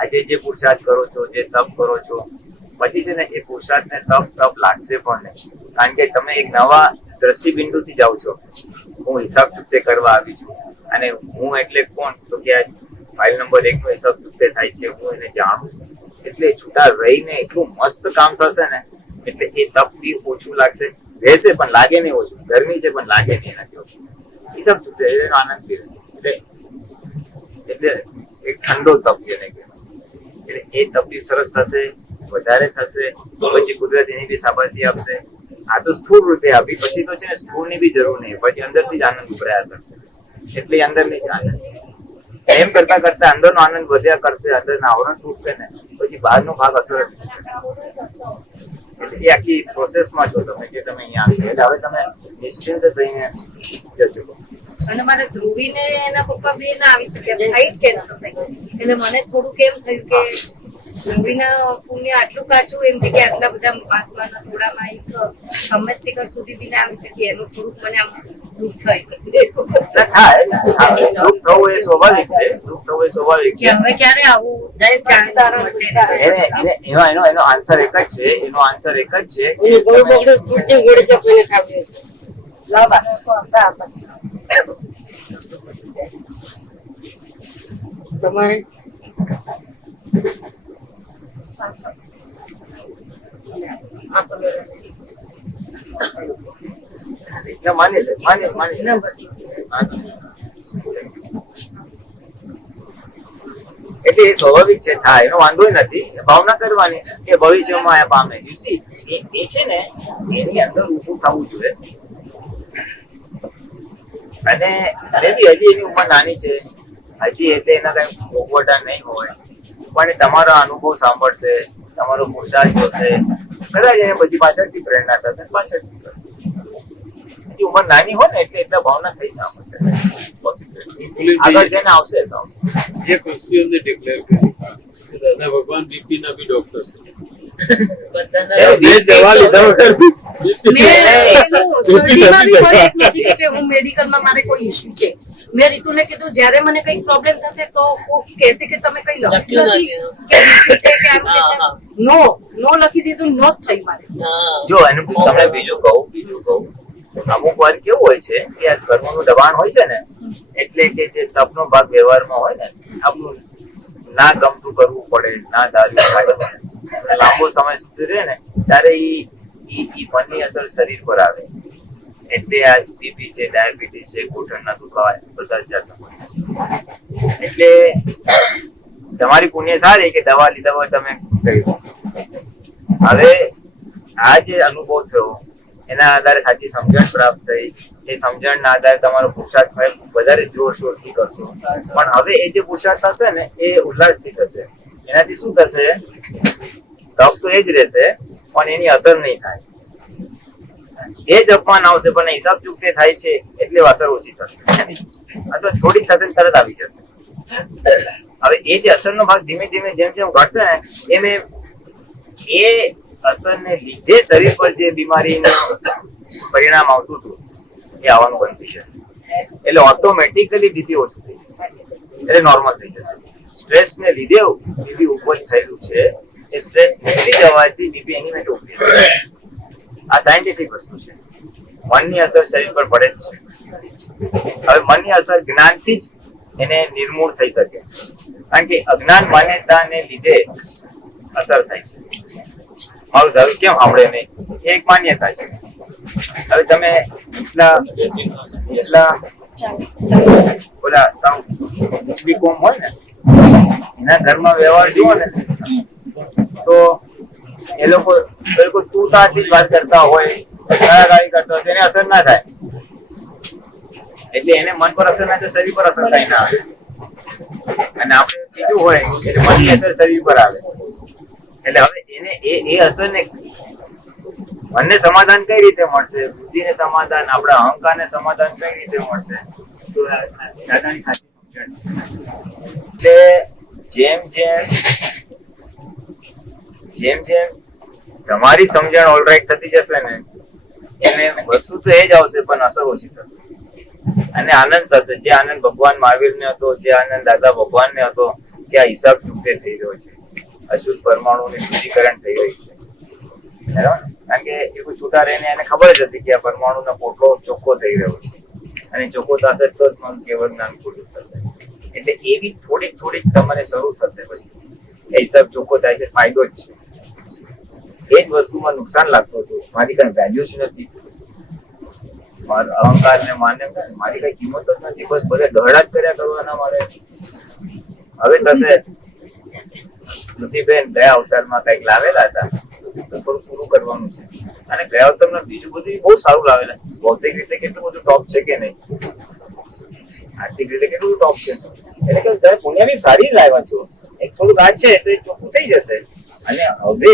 આજે જે પુરુષાર્થ કરો છો, જે તપ કરો છો, પછી છે ને એ પુરુષાર્થ ને તપ લાગશે પણ નહીં. કારણ કે તમે એક નવા દ્રષ્ટિબિંદુથી જાઓ છો. હું હિસાબ ચૂકતે કરવા આવી છું, અને હું એટલે કોણ, તો કે ફાઇલ નંબર 1 નો હિસાબ ચૂકતે થાય છે, હું એને જાણું છું. એટલે છૂટા રહીને એટલું મસ્ત કામ થશે ને, એટલે એ તપ બી ઓછું લાગશે, રહેશે પણ લાગે નહીં ઓછું. ગરમી છે પણ લાગે નહીં નથી ઓછું. હિસાબ ચૂકતે એનો આનંદ બી રહેશે. એટલે એક ઠંડો તપ જેને કહેવાય. એટલે એ તપ બી સરસ થશે, વધારે થશે, પછી કુદરત એની બી શાબાશી આપશે. આ તો સ્થૂળ રીતે આપી, પછી તો છે ને સ્થૂળ ની બી જરૂર નહીં, પછી અંદરથી જ આનંદ ઉભરાયા કરશે. એટલે અંદરની જ આનંદ છે. એમ કરતા કરતા અંદરનો આનંદ વધ્યા કરશે, અંદરના આવરણ તૂટશે ને પછી બહારનો ભાગ અસર જ નહીં કરે. એટલે એ આખી પ્રોસેસમાં છો તમે, જે તમે અહીંયા આવી. એટલે હવે તમે નિશ્ચિંત થઈને જજો. અને મારે ધ્રુવીને એના પપ્પા બે ના આવી શક્યા, ફ્લાઇટ કેન્સલ થઈ એટલે મને થોડુંક એમ થયું કે ધ્રુવીના પુણ્ય આટલું કાચું એમ કે આટલા બધા મહાત્માના ટોળામાં એક સમજ શિખર સુધી બી ના આવી શકી, એનું થોડુંક મને આમ દુઃખ થયું. દુઃખ થવું એ સ્વાભાવિક છે, દુઃખ થવું એ સ્વાભાવિક કે છે. હવે ક્યારે આવું ચાન્સ મળશે એનો આન્સર એક જ છે, એનો આન્સર એક જ છે કે તમારે માની લે. ના બસ એટલે એ સ્વાભાવિક છે, થાય એનો વાંધો નથી. ભાવના કરવાની કે ભવિષ્યમાં આ પામે. You see, એ છે ને એની અંદર ઊભું થવું જોઈએ. અને હજી એની ઉંમર નાની છે, હજી એટલે એના કઈ ભોગવટા નહીં હોય, પણ એ તમારો અનુભવ સાંભળશે, તમારો પુરુષાર્થ જોશે, કદાચ એને પછી પાછળથી પ્રેરણા થશે, પાછળથી કરશે. હજી ઉંમર નાની હોય ને એટલે ભાવના થઈ જાય પોસિબલ. આગળ જઈને આવશે તો આવશે. એક વસ્તુ એમને ડિક્લેર કરી કે દાદા ભગવાન બીપી ના બી ડોક્ટર છે. બે દવા લીધા વગર હું મેડિકલમાં મારે કોઈ ઇશ્યુ છે. મેં રીતુને કીધું જ્યારે મને કઈ પ્રોબ્લેમ થશે તો કહેશે કે તમે કઈ લખ્યું નથી કે બીપી છે કે આમ કે છે. નો લખી દીધું, નો જ થઈ મારે. જો એનું તમને બીજું કહું, અમુક વાર કેવું હોય છે કે આ કર્મનું દબાણ હોય છે ને, એટલે કે જે તપનો ભાગ વ્યવહારમાં હોય ને, આપણું ના ગમતું કરવું પડે, ના ધાર્યું થાય, લાંબો સમય સુધી રહે ને ત્યારે ઈ મનની અસર શરીર પર આવે. એટલે આ બીપી છે, ડાયાબિટીસ છે, ઘૂંટણના દુખાવા બધા જ જાતના હોય. એટલે તમારી પુણ્ય સારી કે દવા લીધા વગર તમે કહ્યું. હવે આ જે અનુભવ થયો એના આધારે સાચી સમજણ પ્રાપ્ત થઈ, એ સમજણના આધારે તમારો પુરુષાર્થ વધારે જોરશોરથી કરશો. પણ હવે એ જે પુરુષાર્થ થશે ને એ ઉલ્લાસથી થશે. એનાથી શું થશે? તપ તો એ જ રહેશે પણ એની અસર નહીં થાય. એ જ અપમાન આવશે પણ હિસાબ ચૂકતે થાય છે એટલે અસર ઓછી થશે, અથવા થોડીક થશે તરત આવી જશે. હવે એ જે અસરનો ભાગ ધીમે ધીમે જેમ જેમ ઘટશે ને એમ એ અસરને લીધે શરીર પર જે બીમારીનું પરિણામ આવતું હતું એ આવવાનું બંધ થઈ જશે. એટલે ઓટોમેટિકલી બીપી ઓછું થઈ જશે, એટલે નોર્મલ થઈ જશે. સ્ટ્રેસને લીધે બીપી ઉપર થયેલું છે, એ સ્ટ્રેસ નીકળી જવાથી બીપી એની માટે ઉભરી જશે. આ સાયન્ટિફિક વસ્તુ છે. મનની અસર શરીર પર પડે જ છે. હવે મનની અસર જ્ઞાનથી જ એને નિર્મૂળ થઈ શકે, કારણ કે અજ્ઞાન માન્યતાને લીધે અસર થાય છે. મારું ધારું કેમ આપણે નહીં, એક માન્યતા છે. હવે તમે નીચલા ઓલા સાવ નીચલી કોમ હોય ને એના ઘરમાં વ્યવહાર જુઓ ને તો એ લોકો બિલકુલ તું તાથી જ વાત કરતા હોય, ગાળાગાળી કરતા હોય, તેને અસર ના થાય. એટલે એને મન પર અસર ના થાય, શરીર પર અસર થાય ના આવે. અને આપણે બીજું હોય એટલે મનની અસર શરીર પર આવે. એટલે હવે એને એ અસરને મનને સમાધાન કઈ રીતે મળશે, બુદ્ધિને સમાધાન, આપણા અહંકારને સમાધાન કઈ રીતે મળશે? તો દાદાની સાચી સમજણ. એટલે જેમ જેમ તમારી સમજણ ઓલરાઈટ થતી જશે ને એને વસ્તુ તો એ જ આવશે પણ અસર ઓછી થશે અને આનંદ થશે. જે આનંદ ભગવાન મહાવીરને હતો, જે આનંદ દાદા ભગવાનને હતો કે આ હિસાબ ચૂકતે થઈ રહ્યો છે, અશુદ્ધ પરમાણુની શુદ્ધિકરણ થઈ રહી છે. બરાબર? કારણ કે એ કોઈ છૂટા રહીને એને ખબર જ હતી કે આ પરમાણુનો પોટલો ચોખ્ખો થઈ રહ્યો છે અને ચોખ્ખો થશે તો જ મન કેવળ જ્ઞાન પૂરું થશે. એટલે એવી થોડીક તમને શરૂ થશે, પછી એ હિસાબ ચોખ્ખો થાય છે, ફાયદો જ છે. એ જ વસ્તુમાં નુકસાન લાગતું હતું, મારી કઈ વેલ્યુ જ નથી, અહંકાર ને માન્ય મારી કઈ કિંમત જ નથી, બસ બધે દહડા જ કર્યા કરવાના મારે. હવે થશે સ્મૃતિબેન ગયા અવતારમાં કઈક લાવેલા હતા તો થોડું પૂરું કરવાનું છે. અને ગયા અવતારમાં બીજું બધું બહુ સારું લાવેલા. ભૌતિક રીતે કેટલું બધું ટોપ છે કે નહીં, આર્થિક રીતે કેટલું ટોપ છે, એટલે કે તમે પુણ્ય બી સારી લાવ્યા છો, એક થોડુંક આ છે તો એ ચોખ્ખું થઈ જશે. અને હવે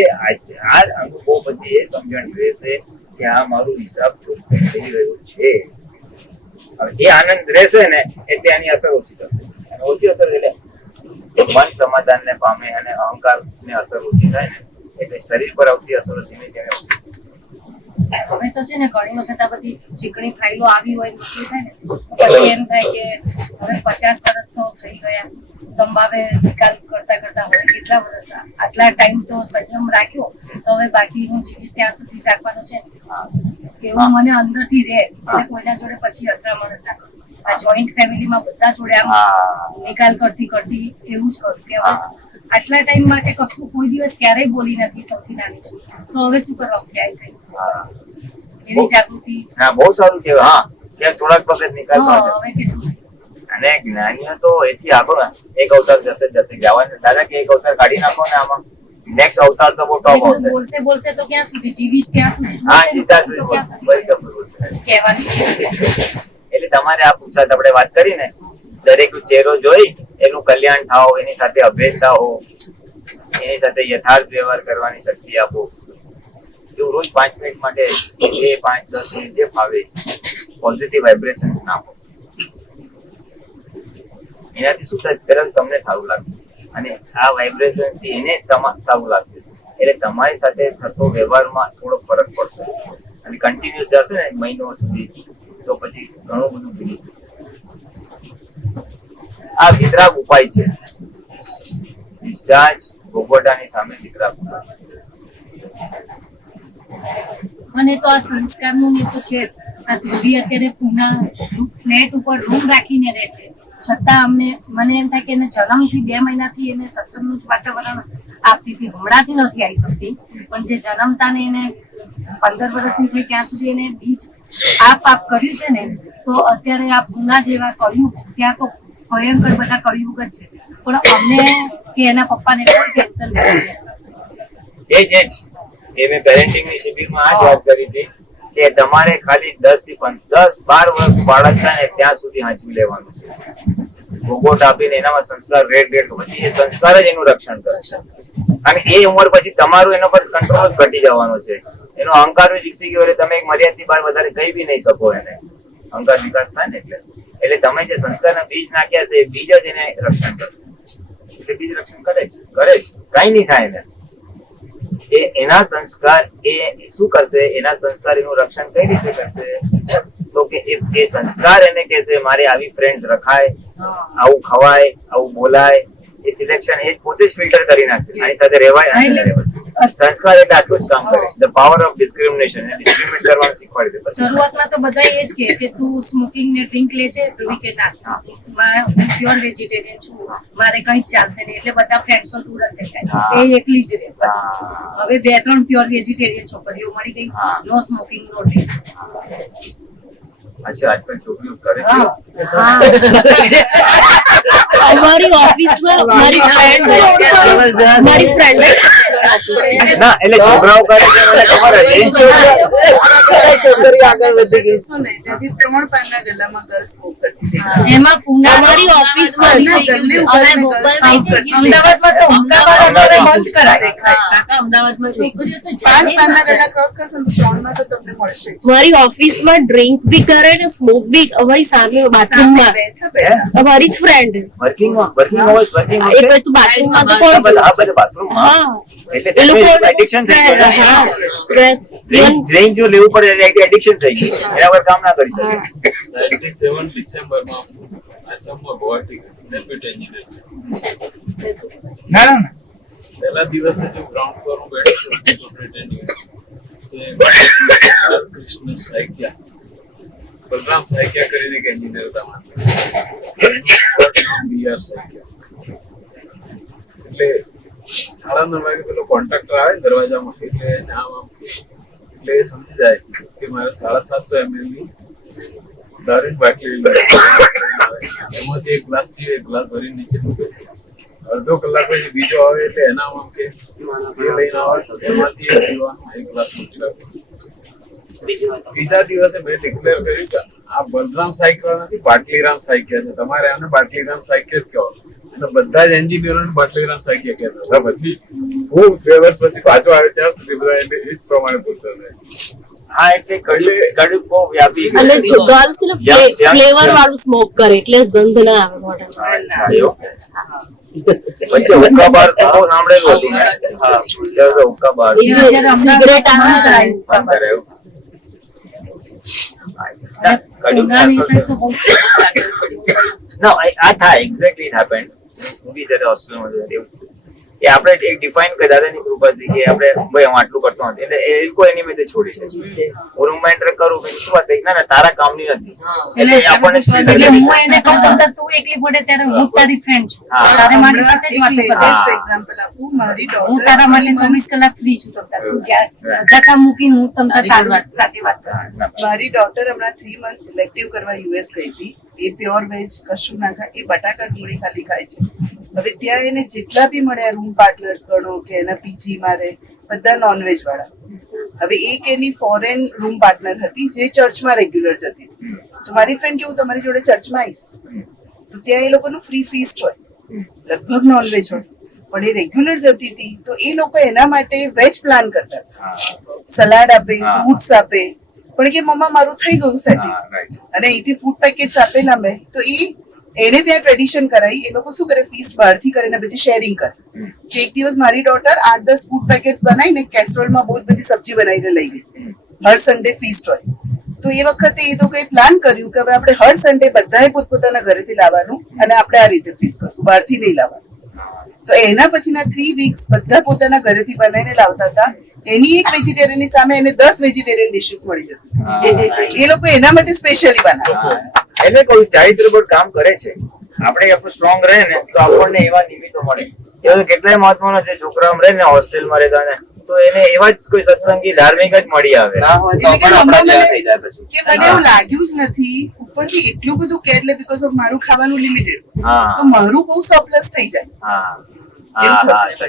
આ અનુભવ પછી એ સમજણ રહેશે કે આ મારું હિસાબ ચોખ્ખું થઈ રહ્યો છે. હવે એ આનંદ રહેશે ને એટલે આની અસર ઓછી થશે, અને ઓછી અસર એટલે મન સમાધાન ને પામે અને અહંકાર ને અસર ઓછી થાય ને એટલે શરીર પર આવતી અસર ધીમે ધીમે ઓછી થાય. હવે તો છે ને ઘણી વખત આ બધી ચીકણી ફાઇલો આવી હોય મોટી થાય ને પછી એમ થાય કે હવે 50 વર્ષ તો થઈ ગયા, સંભાવે નિકાલ કરતા કરતા હવે કેટલા વર્ષ આટલા ટાઈમ તો સંયમ રાખ્યો તો હવે બાકી હું જીવીશ ત્યાં સુધી જ રાખવાનું છે એવું મને અંદરથી રહે એટલે કોઈના જોડે પછી અથડામણ ના કરું. આ જોઈન્ટ ફેમિલીમાં બધા જોડે આમ નિકાલ કરતી કરતી એવું જ કરું કે હવે આટલા ટાઈમ માટે કશું કોઈ દિવસ ક્યારેય બોલી નથી, સૌથી નાની છું તો હવે શું કરવા ક્યાંય કઈ એવી જાગૃતિ. હા, બહુ સારું કહેવાય. હા, કે થોડાક વખત નિકાલ હવે કરે. કેટલું અને જ્ઞાનીઓ તો એથી આગળ એક અવતાર જશે જવાનું દાદા કે એક અવતાર કાઢી નાખો ને આમાં નેક્સ્ટ અવતાર તો બહુ ટોપ આવશે. બોલશે બોલશે તો ક્યાં સુધી જીવીશ ત્યાં સુધી જ હા, બોલશે ને જીતા તો સુધી ક્યાં બોલશે. સુધી બરાબર છે. કહેવાનું છે. એટલે તમારે આ પુરુષાર્થ આપણે વાત કરી ને દરેક ચહેરો જોઈ એનું કલ્યાણ થાઓ, એની સાથે અભેદતા હો, એની સાથે યથાર્થ વ્યવહાર કરવાની શક્તિ આપો. જો રોજ 5 મિનિટ માટે 2, 5, 10 મિનિટ જે ફાવે પોઝિટિવ વાઇબ્રેશન્સ નાખો. એનાથી શું થાય, પહેલા તમને સારું લાગશે અને આ વાઇબ્રેશન્સ થી એને સારું લાગશે એટલે તમારી સાથે થતો વ્યવહારમાં થોડો ફરક પડશે અને કન્ટિન્યુઅસ જશે ને મહિનો સુધી તો પછી ઘણું બધું ભૂલી જશે. આ વિતરાગ ઉપાય છે, ડિસ્ચાર્જ ભોગવટાની સામે વિતરાગ ઉપાય. મને તો આ સંસ્કારનું ને તો છે જ. આ ધ્રુવી અત્યારે પુના ફ્લેટ ઉપર રૂમ રાખીને રહે છે છતાં મને એમ થાય કે એને જન્મથી 2 મહિનાથી એને સત્સંગનું જ વાતાવરણ આપતી હતી, હમણાંથી નથી આવી શકતી પણ જે જન્મતા ને એને 15 વર્ષની થઈ ત્યાં સુધી એને બીજ આપ કર્યું છે ને તો અત્યારે આ પુના જેવા કળિયુગ ત્યાં તો ભયંકર બધા કળિયુગ જ છે પણ અમને કે એના પપ્પાને કોઈ ટેન્શન નથી. એ મેં પેરેન્ટિંગની શિબિરમાં આ જ વાત કરી હતી કે તમારે ખાલી 10 થી 12 વર્ષ બાળક થાય ને ત્યાં સુધી હાંચવી લેવાનું છે. ભોગવટ આપીને એનામાં સંસ્કાર રેડ પછી એ સંસ્કાર જ એનું રક્ષણ કરશે અને એ ઉંમર પછી તમારું એના પર કંટ્રોલ જ ઘટી જવાનો છે. એનો અહંકાર વિકસી ગયો એટલે તમે એક મર્યાદાથી બહાર વધારે કહી બી નહીં શકો એને. અહંકાર વિકાસ થાય ને એટલે તમે જે સંસ્કારના બીજ નાખ્યા છે એ બીજ જ એને રક્ષણ કરશે. એટલે બીજ રક્ષણ કરે જ કઈ નહીં થાય એને. એના સંસ્કાર એ શું કરશે, એના સંસ્કાર એનું રક્ષણ કઈ રીતે કરશે તો કે એ સંસ્કાર એને કહેશે મારે આવી ફ્રેન્ડ્સ રખાય, આવું ખવાય, આવું બોલાય. એ સિલેક્શન એ પોતે જ ફિલ્ટર કરી નાખશે આની સાથે રહેવાય આની સાથે રહેવાય. સંસ્કાર એટલે આટલું જ કામ કરે, the power of discrimination. Discriminate કરવાનું શીખવાડી દે. શરૂઆતમાં તો બધા એ જ કે તું સ્મોકિંગ ને ડ્રિંક લે છે ધ્રુવી કે ના, હું પ્યોર વેજીટેરિયન છું, મારે કઈ જ ચાલશે નહીં એટલે બધા ફ્રેન્ડ્સો દૂર જ થઈ જાય, એ એકલી જ રહે. પછી હવે 2-3 પ્યોર વેજીટેરિયન છોકરીઓ મળી ગઈ, નો સ્મોકિંગ નો ડ્રિંક. અચ્છા, આજકાલ છોકરીઓ કરે છે. અમારી ઓફિસમાં મારી ફ્રેન્ડ ના એટલે છોકરાઓ કરે છે મને ખબર જ. છોકરીઓ આગળ વધી ગઈ શું ને તેથી 3 પાનના ગલ્લામાં ગર્લ્સ સ્મોક કરતી હતી. એમાં પુના અમારી ઓફિસમાં અમદાવાદમાં તો અમદાવાદ બંધ કરાય. અમદાવાદમાં છોકરીઓ તો 5 પાનના ગલ્લા ક્રોસ કરશો ને તો 3 માં તો તમને મળશે જ. મારી ઓફિસમાં ડ્રિંક બી કરે ને સ્મોક બી અમારી સામે બાથરૂમમાં અમારી જ ફ્રેન્ડ વર્કિંગ હોર્સ વર્કિંગ એ બધું બાથરૂમમાં તો કોઈ બાથરૂમમાં હા એટલે એ લોકો એડિક્શન થઈ ગયું. હા સ્ટ્રેસ ડ્રિંક જો લેવું પડે એટલે એડિક્શન થઈ ગયું, એના પર કામ ના કરી શકે. 97 ડિસેમ્બરમાં આસામમાં ગુવાહાટી ડેપ્યુટી એન્જિનિયર ના પહેલા દિવસે જો ગ્રાઉન્ડ પર હું બેઠો હતો સુપરિન્ટેન્ડિંગ કૃષ્ણ સાયક્યા બલરામ સાયક્યા કરીને એક એન્જિનિયર હતા માત્ર બીઆર સાયક્યા. એટલે 9:30 વાગે પેલો કોન્ટ્રાક્ટર આવે દરવાજામાં એટલે એને આમ એટલે એ સમજી જાય કે મારે 750 ml ની દારૂની બાટલી એમાંથી એક ગ્લાસ પીવે, એક ગ્લાસ ભરી નીચે મૂકે. અડધો કલાક પછી બીજો આવે એટલે એના આમ કે એ લઈને આવે એમાંથી પીવાનું એક ગ્લાસ મૂકી રાખો. ત્રીજા દિવસે મેં ડિક્લેર કર્યું કે આ બલરામ સાયકલ નથી, બાટલીરામ સાયકલ છે, તમારે આને બાટલીરામ સાયકલ જ કહો. અને બધા જ એન્જિનિયરોને બાટલીરામ સાયકલ કહેતા હતા. પછી હું 2 વર્ષ પછી પાછો આવ્યો ત્યાં સુધી બધા એને એ જ પ્રમાણે બોલતા હતા. હા, એટલે કડક બહુ વ્યાપી ગયું. અને જો ગર્લ્સ ફ્લેવર વાળું સ્મોક કરે એટલે ગંધ ના આવે મોઢામાં. વચ્ચે હુક્કા બાર તો બહુ સાંભળેલું હતું ને. હા, હુક્કા બાર સિગરેટ આવે બંધ કરાયું. No, આ થાય એક્ઝેક્ટલી ઇટ હેપન્ડ. હું બી જ્યારે હોસ્ટેલમાં હતો એવું કે આપણે એક ડિફાઇન કરી દાદાની કૃપાથી કે આપણે ભાઈ હું આટલું કરતો નથી એટલે એ લોકો એની મેં છોડી દે. હું રૂમમાં એન્ટર કરું કે શું વાત ના ના તારા કામની નથી એટલે આપણને એટલે હું એને કહું તો તું એકલી પડે ત્યારે હું તારી ફ્રેન્ડ છું, તારે મારી સાથે જ વાતો કરે. બેસ્ટ એક્ઝામ્પલ આપું, મારી હું daughter તારા માટે 24 કલાક ફ્રી છું. તું જ્યારે બધા કામ મૂકીને હું તમને તારી સાથે વાત કરીશ. મારી ડોટર હમણાં 3 મંથ સિલેક્ટિવ કરવા યુએસ ગઈ હતી. એ પ્યોર વેજ કશું ના ખાય, એ બટાકા ડુંગળી ખાલી ખાય છે. હવે ત્યાં એને જેટલા બી મળ્યા રૂમ પાર્ટનર્સ ગણો કે એના પીજી મારે બધા નોનવેજ વાળા. હવે એક એની ફોરેન રૂમ પાર્ટનર હતી જે ચર્ચમાં રેગ્યુલર જતી. તો મારી ફ્રેન્ડ કેવું તમારી જોડે ચર્ચમાં આવીશ તો ત્યાં એ લોકોનું ફ્રી ફીસ્ટ હોય, લગભગ નોનવેજ હોય, પણ એ રેગ્યુલર જતી હતી તો એ લોકો એના માટે વેજ પ્લાન કરતા, સલાડ આપે, ફ્રૂટ્સ આપે, પણ કે મમ્મા મારું થઈ ગયું સેટિંગ. અને અહીંથી ફૂડ પેકેટ્સ આપેલા મેં તો એને ત્યાં ટ્રેડિશન કરાવી. એ લોકો શું કરે, ફીસ બહારથી કરે ને પછી શેરિંગ કરે. કે એક દિવસ મારી ડોટર 8-10 ફૂડ પેકેટ્સ બનાવીને કેસરોલમાં બહુ બધી સબ્જી બનાવીને લઈ ગઈ. હર સન્ડે ફીસ્ટ હોય તો એ વખતે એ તો કઈ પ્લાન કર્યું કે હવે આપણે હર સન્ડે બધાએ પોતપોતાના ઘરેથી લાવવાનું અને આપણે આ રીતે ફીસ કરશું, બહારથી નહીં લાવવાનું. તો એના પછીના 3 વીક્સ બધા પોતાના ઘરેથી બનાવીને લાવતા હતા. એની એક વેજીટેરિયનની સામે એને 10 વેજીટેરિયન ડિશિસ મળી જતી. એ લોકો એના માટે સ્પેશિયલી બનાવે. એટલે કોઈ ચારિત્ર પર કામ કરે છે. આપણે આપણું સ્ટ્રોંગ રહે ને તો આપણને એવા નિમિત્તો મળે. એ કેટલાય મહત્વનો છે. છોકરા રહે ને હોસ્ટેલમાં રહેતા ને તો એને એવા જ કોઈ સત્સંગી ધાર્મિક જ મળી આવે. કે મને એવું લાગ્યું જ નથી ઉપરથી એટલું બધું કેર લે બીકોઝ ઓફ મારું ખાવાનું લિમિટેડ તો મારું બહુ સરપ્લસ થઈ જાય.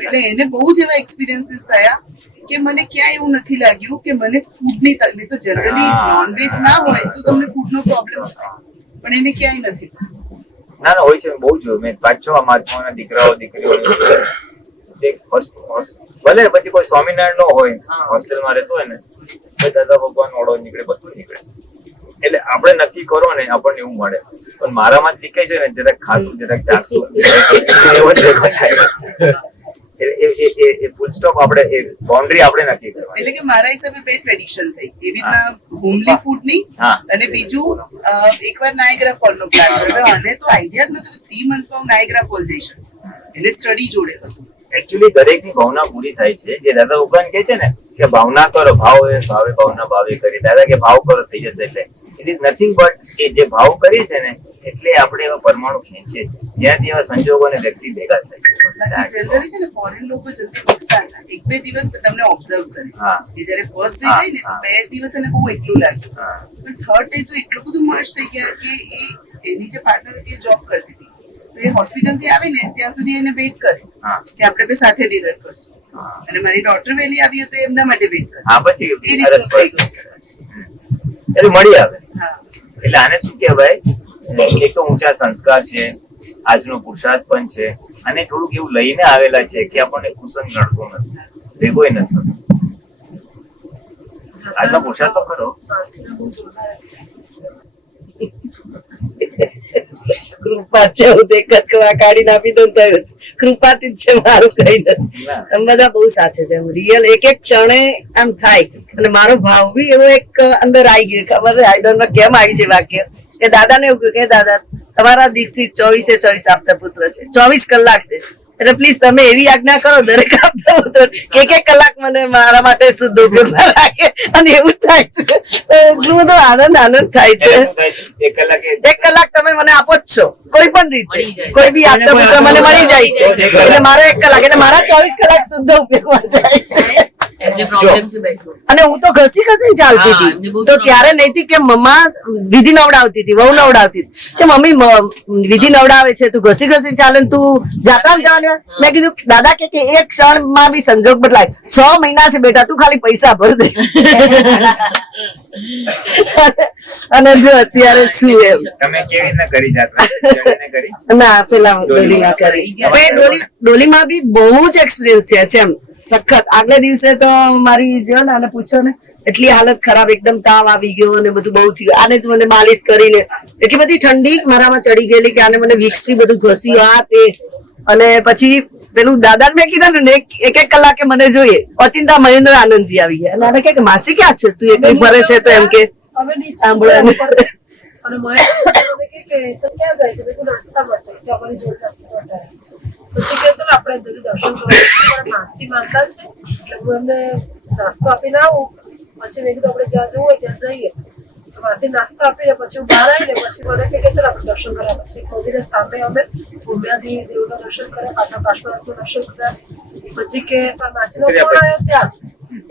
એટલે એને બહુ જ એવા એક્સપિરિયન્સીસ થયા કે મને ક્યાં એવું નથી લાગ્યું કે મને ફૂડની તકલીફ. તો જનરલી નોનવેજ ના હોય તો તમને ફૂડનો પ્રોબ્લેમ થાય પણ એને ક્યાંય નથી. ના ના હોય છે. બહુ જોયું મેં 5-6 મહાત્માઓના દીકરાઓ દીકરીઓ ભલે પછી કોઈ સ્વામિનારાયણ નો હોય હોસ્ટેલમાં રહેતો હોય ને દાદા ભગવાન ઓળો નીકળે બધું નીકળે. એટલે આપણે નક્કી કરો ને આપણને એવું મળે. પણ મારામાં જ દીખાય છે ને જરાક ખાસું જરાક ચાખશું એ ફૂલ સ્ટોપ આપણે એ બાઉન્ડ્રી આપણે નક્કી કરવાની. એટલે કે મારા હિસાબે બે ટ્રેડિશન થઈ એવી રીતના હોમલી ફૂડની અને બીજું એકવાર નાયગ્રા ફોલ નો પ્લાન કર્યો. અને તો આઈડિયા જ નતો કે 3 મંથમાં હું નાયગ્રા ફોલ જઈ શકીશ. એટલે સ્ટડી જોડે હતું. એકચ્યુઅલી દરેકની ભાવના પૂરી થાય છે. જે દાદા ભગવાન કે છે ને કે ભાવના કરો, ભાવ એ ભાવે ભાવના ભાવે કરી. દાદા કે ભાવ કરો થઈ જશે. એટલે ઇટ ઇઝ નથિંગ બટ એ જે ભાવ કરીએ છે ને એટલે આપણે એવા પરમાણુ ખેંચીએ છીએ જ્યાંથી એવા સંજોગો અને વ્યક્તિ ભેગા થાય છે. જનરલી છે ને ફોરેન લોકો જલ્દી ગુસ્સા થાય. 1-2 દિવસ તમને ઓબ્ઝર્વ કરે કે જયારે ફર્સ્ટ ડે ગઈ ને તો 2 દિવસ એને બહુ એકલું લાગ્યું. પણ થર્ડ ડે તો એટલું બધું મર્જ થઈ ગયા કે એની જે પાર્ટનર હતી એ જોબ કરતી હતી તો એ હોસ્પિટલ થી આવી ને ત્યાં સુધી એને વેઇટ કરે કે આપણે બે સાથે ડિનર કરશું. અને મારી ડોટર વહેલી આવી તો એમના માટે વેઇટ કરે. પછી એટલે મળી આવે. એટલે આને શું કહેવાય, એક તો ઊંચા સંસ્કાર છે, આજનો પુરુષાર્થ પણ છે, અને થોડુંક એવું લઈને આવેલા છે કે આપણને કુસંગ નડતો નથી, ભેગોય નથી થતો. આજનો પુરુષાર્થ તો ખરો. કૃપા છે. હું એક જ કાઢી નાખી દઉં તો કૃપાથી જ છે, મારું કઈ નથી. તમે બધા બહુ સાથે છે. રિયલ એક એક ક્ષણે આમ થાય. અને મારો ભાવ બી એવો એક અંદર આવી ગયો. ખબર આઈ ડોન્ટ નો કેમ આવી છે વાક્ય કે દાદાને એવું કહ્યું કે દાદા તમારા દીક્ષિત 24/24 આપતા પુત્ર છે, 24 કલાક છે. એટલે પ્લીઝ તમે એવી આજ્ઞા કરો દરેક આપતા પુત્ર એક કલાક મને મારા માટે શુદ્ધ ઉપયોગમાં રાખે. અને એવું થાય છે એટલું બધું આનંદ થાય છે. 1 કલાક તમે મને આપો જ છો કોઈ પણ રીતે. કોઈ બી આપતા પુત્ર મને મળી જાય છે એટલે મારો 1 કલાક એટલે મારા 24 કલાક શુદ્ધ ઉપયોગમાં જાય છે. એમને પ્રોબ્લેમ છે બેકનો. અને હું તો ઘસી ઘસી ચાલતી હા, એમને બહુ હતી. તો ત્યારે નહીતી કે મમ્મા વિધિ નવડાવતી હતી, વહુ નવડાવતી હતી કે મમ્મી વિધિ નવડાવે છે, તું ઘસી ઘસી ચાલે ને તું જાત્રા જવાનું. મેં કીધું દાદા કે એક ક્ષણમાં બી સંજોગ બદલાય. 6 મહિના છે બેટા, તું ખાલી પૈસા ભર દે. અને જો અત્યારે શું એમ તમે કેવી રીતના કરી જાત્રા ચડીને કરી? ના પેલા ડોલીમાં કરી. હવે ડોલીમાં બી બહુ જ એક્સપિરિયન્સ છે એમ સખત. આગલે દિવસે તો મારી જો ને આને પૂછો ને, એટલી હાલત ખરાબ, એકદમ તાવ આવી ગયો અને બધું બહુ થયું. આને જ મને માલિશ કરીને એટલી બધી ઠંડી મારામાં ચડી ગયેલી કે આને મને વિક્સ થી બધું ઘસ્યું આ તે. અને પછી પેલું દાદા મેં કીધું ને એક કલાકે મને જોઈએ. ઓચિંતા મહેન્દ્ર આનંદજી આવી ગયા અને આને કે માસી ક્યાં છે, તું એકલી ફરે છે તો એમ કે સાંભળે. અને મને કે તો ક્યાં જાય છે? મેં નાસ્તા માટે કે અમારી જોડે નાસ્તા માટે પછી કે ચલો આપણે અંદર દર્શન કરવા. માસી માનતા છે એટલે હું એમને નાસ્તો આપીને આવું. પછી મેં કીધું આપણે જ્યાં જવું હોય ત્યાં જઈએ. તો માસી નાસ્તો આપીને પછી હું બહાર આવીને પછી મને કે ચલો આપણે દર્શન કર્યા. પછી મંદિરે સામે અમે ભૂમિયાજી દેવના દર્શન કર્યા, પાછા પાર્શ્વનાથનું દર્શન કર્યા. પછી કે માસીનો ફોન આવ્યો ત્યાં.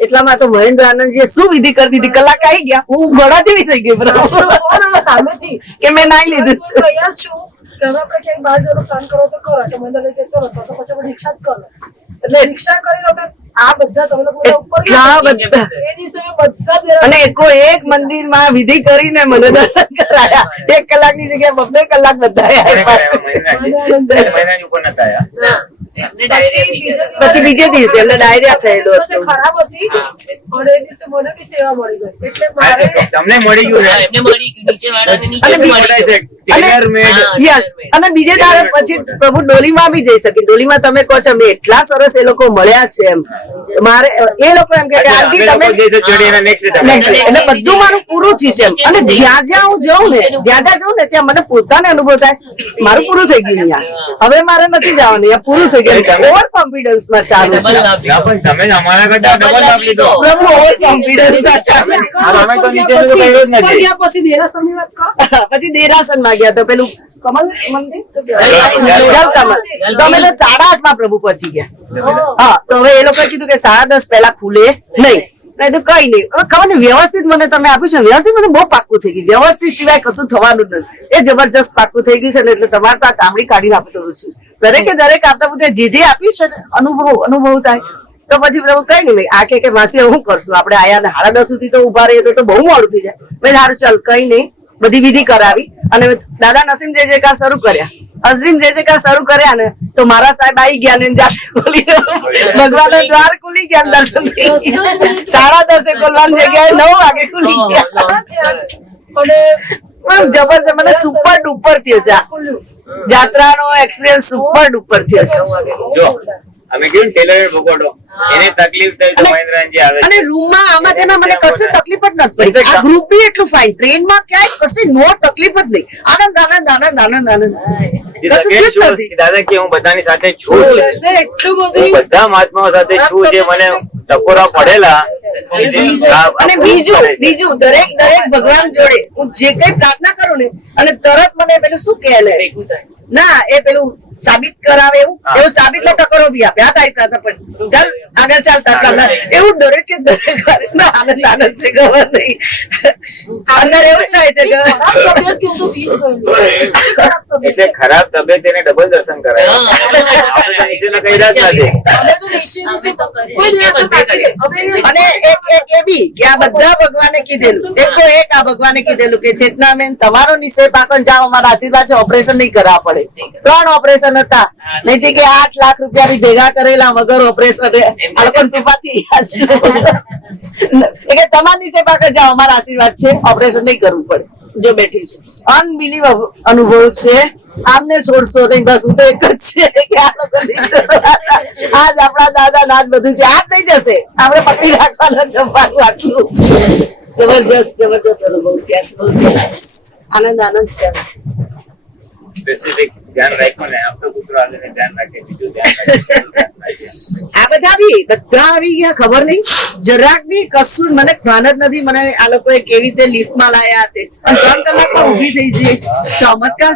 એટલામાં તો મહેન્દ્ર આનંદજીએ શું વિધિ કરી દીધી, કલાક આવી ગયા. હું ઘોડા જેવી થઈ ગઈ માસીનો ફોન આવ્યો સામેથી કે મેં નાઈ લીધું હું તૈયાર છું કે હવે આપણે ક્યાંક બહાર જવાનો પ્લાન કરો તો કરો. કે મને કે ચલો તો પછી આપણે રિક્ષા જ કરો. એટલે રિક્ષા કરીને અમે આ બધા તમે લોકો ઉપર એટલા બધા. એ દિવસે અમે બધા દેરા અને એક મંદિરમાં વિધિ કરીને મને દર્શન કરાયા. 1 કલાકની જગ્યાએ 2 કલાક બધા મહિનાની ઉપર નતા આયા. પછી બીજે દિવસે એમને ડાયરિયા થયેલો હતો. ખરાબ હતી અને એ દિવસે મને બી સેવા મળી ગઈ. એટલે મારે તમને મળી ગયું હા, એમને મળી ગયું, નીચેવાળાને નીચે અને મળી ગયું. ટેલર મેડ. યસ. અને બીજે દાડે પછી પ્રભુ ડોલીમાં બી જઈ શકે. ડોલીમાં તમે કહો છો અમે એટલા સરસ એ લોકો મળ્યા છે એમ. મારે એ લોકો એમ કે આરતી તમે એટલે બધું મારું પૂરું થયું છે એમ. અને જ્યાં જ્યાં હું જઉં ને ત્યાં મને પોતાને અનુભવ થાય મારું પૂરું થઈ ગયું અહીંયા. હવે મારે નથી જવાનું, અહીંયા પૂરું થઈ ગયું. ઓવર કોન્ફિડન્સ માં ચાલુ છે. ના, પણ તમે જ અમારા કરતા ડબલ આપી લીધો. પ્રભુ ઓવર કોન્ફિડન્સ માં ચાલુ છે. અમે તો નીચેનું તો કર્યું જ નથી. ગયા પછી દેરાસરની વાત કરો. પછી દેરાસર માં ગયા તો પેલું કમલ મંદિર શું કહેવાય? જલ કમલ. તો અમે તો 8:30 પ્રભુ પહોંચી ગયા. હા, તો હવે એ લોકોએ કીધું કે 10:30 પહેલા ખુલે નહીં. મેં કીધું કઈ નહીં, હવે ખબર ને વ્યવસ્થિત મને તમે આપ્યું છે, વ્યવસ્થિત મને બહુ પાક્કું થઈ ગયું. વ્યવસ્થિત સિવાય કશું થવાનું જ નથી. એ જબરજસ્ત પાક્કું થઈ ગયું છે ને એટલે તમારે તો આ ચામડી કાઢીને આપતો છું. દરેકે દરેક આપતા બધું જે આપ્યું છે ને અનુભવ થાય. તો પછી પ્રભુ કઈ નહીં આ કે માસી હું કરશું, આપણે આયા ને 10:30 સુધી તો ઉભા રહીએ તો બહુ મોડું થઈ જાય. મેં સારું ચાલ કઈ નહીં, બધી વિધિ કરાવી અને દાદા નસીમ જય જયકાર શરૂ કર્યા. અઝીમ જય જયકાર શરૂ કર્યા ને તો મારા સાહેબ આવી ગયા ને જાતે ખોલી ભગવાનના દ્વાર ખુલી ગયા. દર્શન થઈ ગયા. 10:30 ખોલવાની જગ્યાએ 9 વાગે ખુલી ગયા. અને જબરજસ્ત મને સુપર ડુપર થયો છે. જાત્રાનો એક્સપિરિયન્સ સુપર ડુપર થયો છે. જો અમે કેવું ટેલર ભોગવડો એને તકલીફ થઈ તો મહેન્દ્રજી આવે અને રૂમમાં આમાં તેમાં મને કશી તકલીફ જ નથી પડી. આ ગ્રુપ બી એટલું ફાઇન. ટ્રેનમાં ક્યાંય કશી નો તકલીફ જ નહીં. આનંદ. કશું જ નથી. દાદા કે હું બધાની સાથે છું જ. એટલું હું બધું બધા મહાત્માઓ સાથે છું જે મને ટકોરા પડેલા. અને બીજું દરેક ભગવાન જોડે હું જે કઈ પ્રાર્થના કરું ને અને તરત મને પેલું શું કહે ના એ પેલું સાબિત કરાવે એવું સાબિત નો ટકોરો બી આપે. આ તારી પ્રાર્થના પણ ચાલ આગળ ચાલતા પ્રાર્થના એવું દરેકે દરેક આનંદ છે. ખબર નહીં અંદર એવું થાય છે એટલે ખરાબ તબિયત એને ડબલ દર્શન કરાય. આપણે નીચેના કર્યા જ નથી. અને એક એ બી કે આ બધા ભગવાને કીધેલું એક આ ભગવાને કીધેલું કે ચેતનાબેન તમારો નિશ્ચય પાકો જાઓ, અમારા આશીર્વાદ છે, ઓપરેશન નહીં કરવા પડે. 3 ઓપરેશન હતા. નહીં કે 8 લાખ રૂપિયા બી ભેગા કરેલા વગર ઓપરેશન. આ લોકો કૃપાથી કે તમારા નિશ્ચય પાકો જાઓ, અમારા આશીર્વાદ છે, ઓપરેશન નહીં કરવું પડે. જો બેઠી છે અનબિલીવ અનુભવ છે. આમને છોડશો નહીં, બસ હું તો એક જ છે કે આ લોકો આજ આપણા દાદા નાજ બધું છે. આજ થઈ જશે, આપણે પકડી રાખવાનું જમવાનું. આટલું જબરજસ્ત અનુભવ થયા છે. બહુ સરસ આનંદ છે. સ્પેસિફિક ધ્યાન રાખો ને આપણો કૂતરો આગળ ધ્યાન રાખે, બીજું ધ્યાન રાખે. આ બધા આવી ગયા. ખબર નહીં જરાક બી કશું મને ભાન જ નથી. મને આ લોકોએ કેવી રીતે લિફ્ટમાં લાયા તે 3 કલાકમાં ઉભી થઈ જઈએ. ચમત્કાર.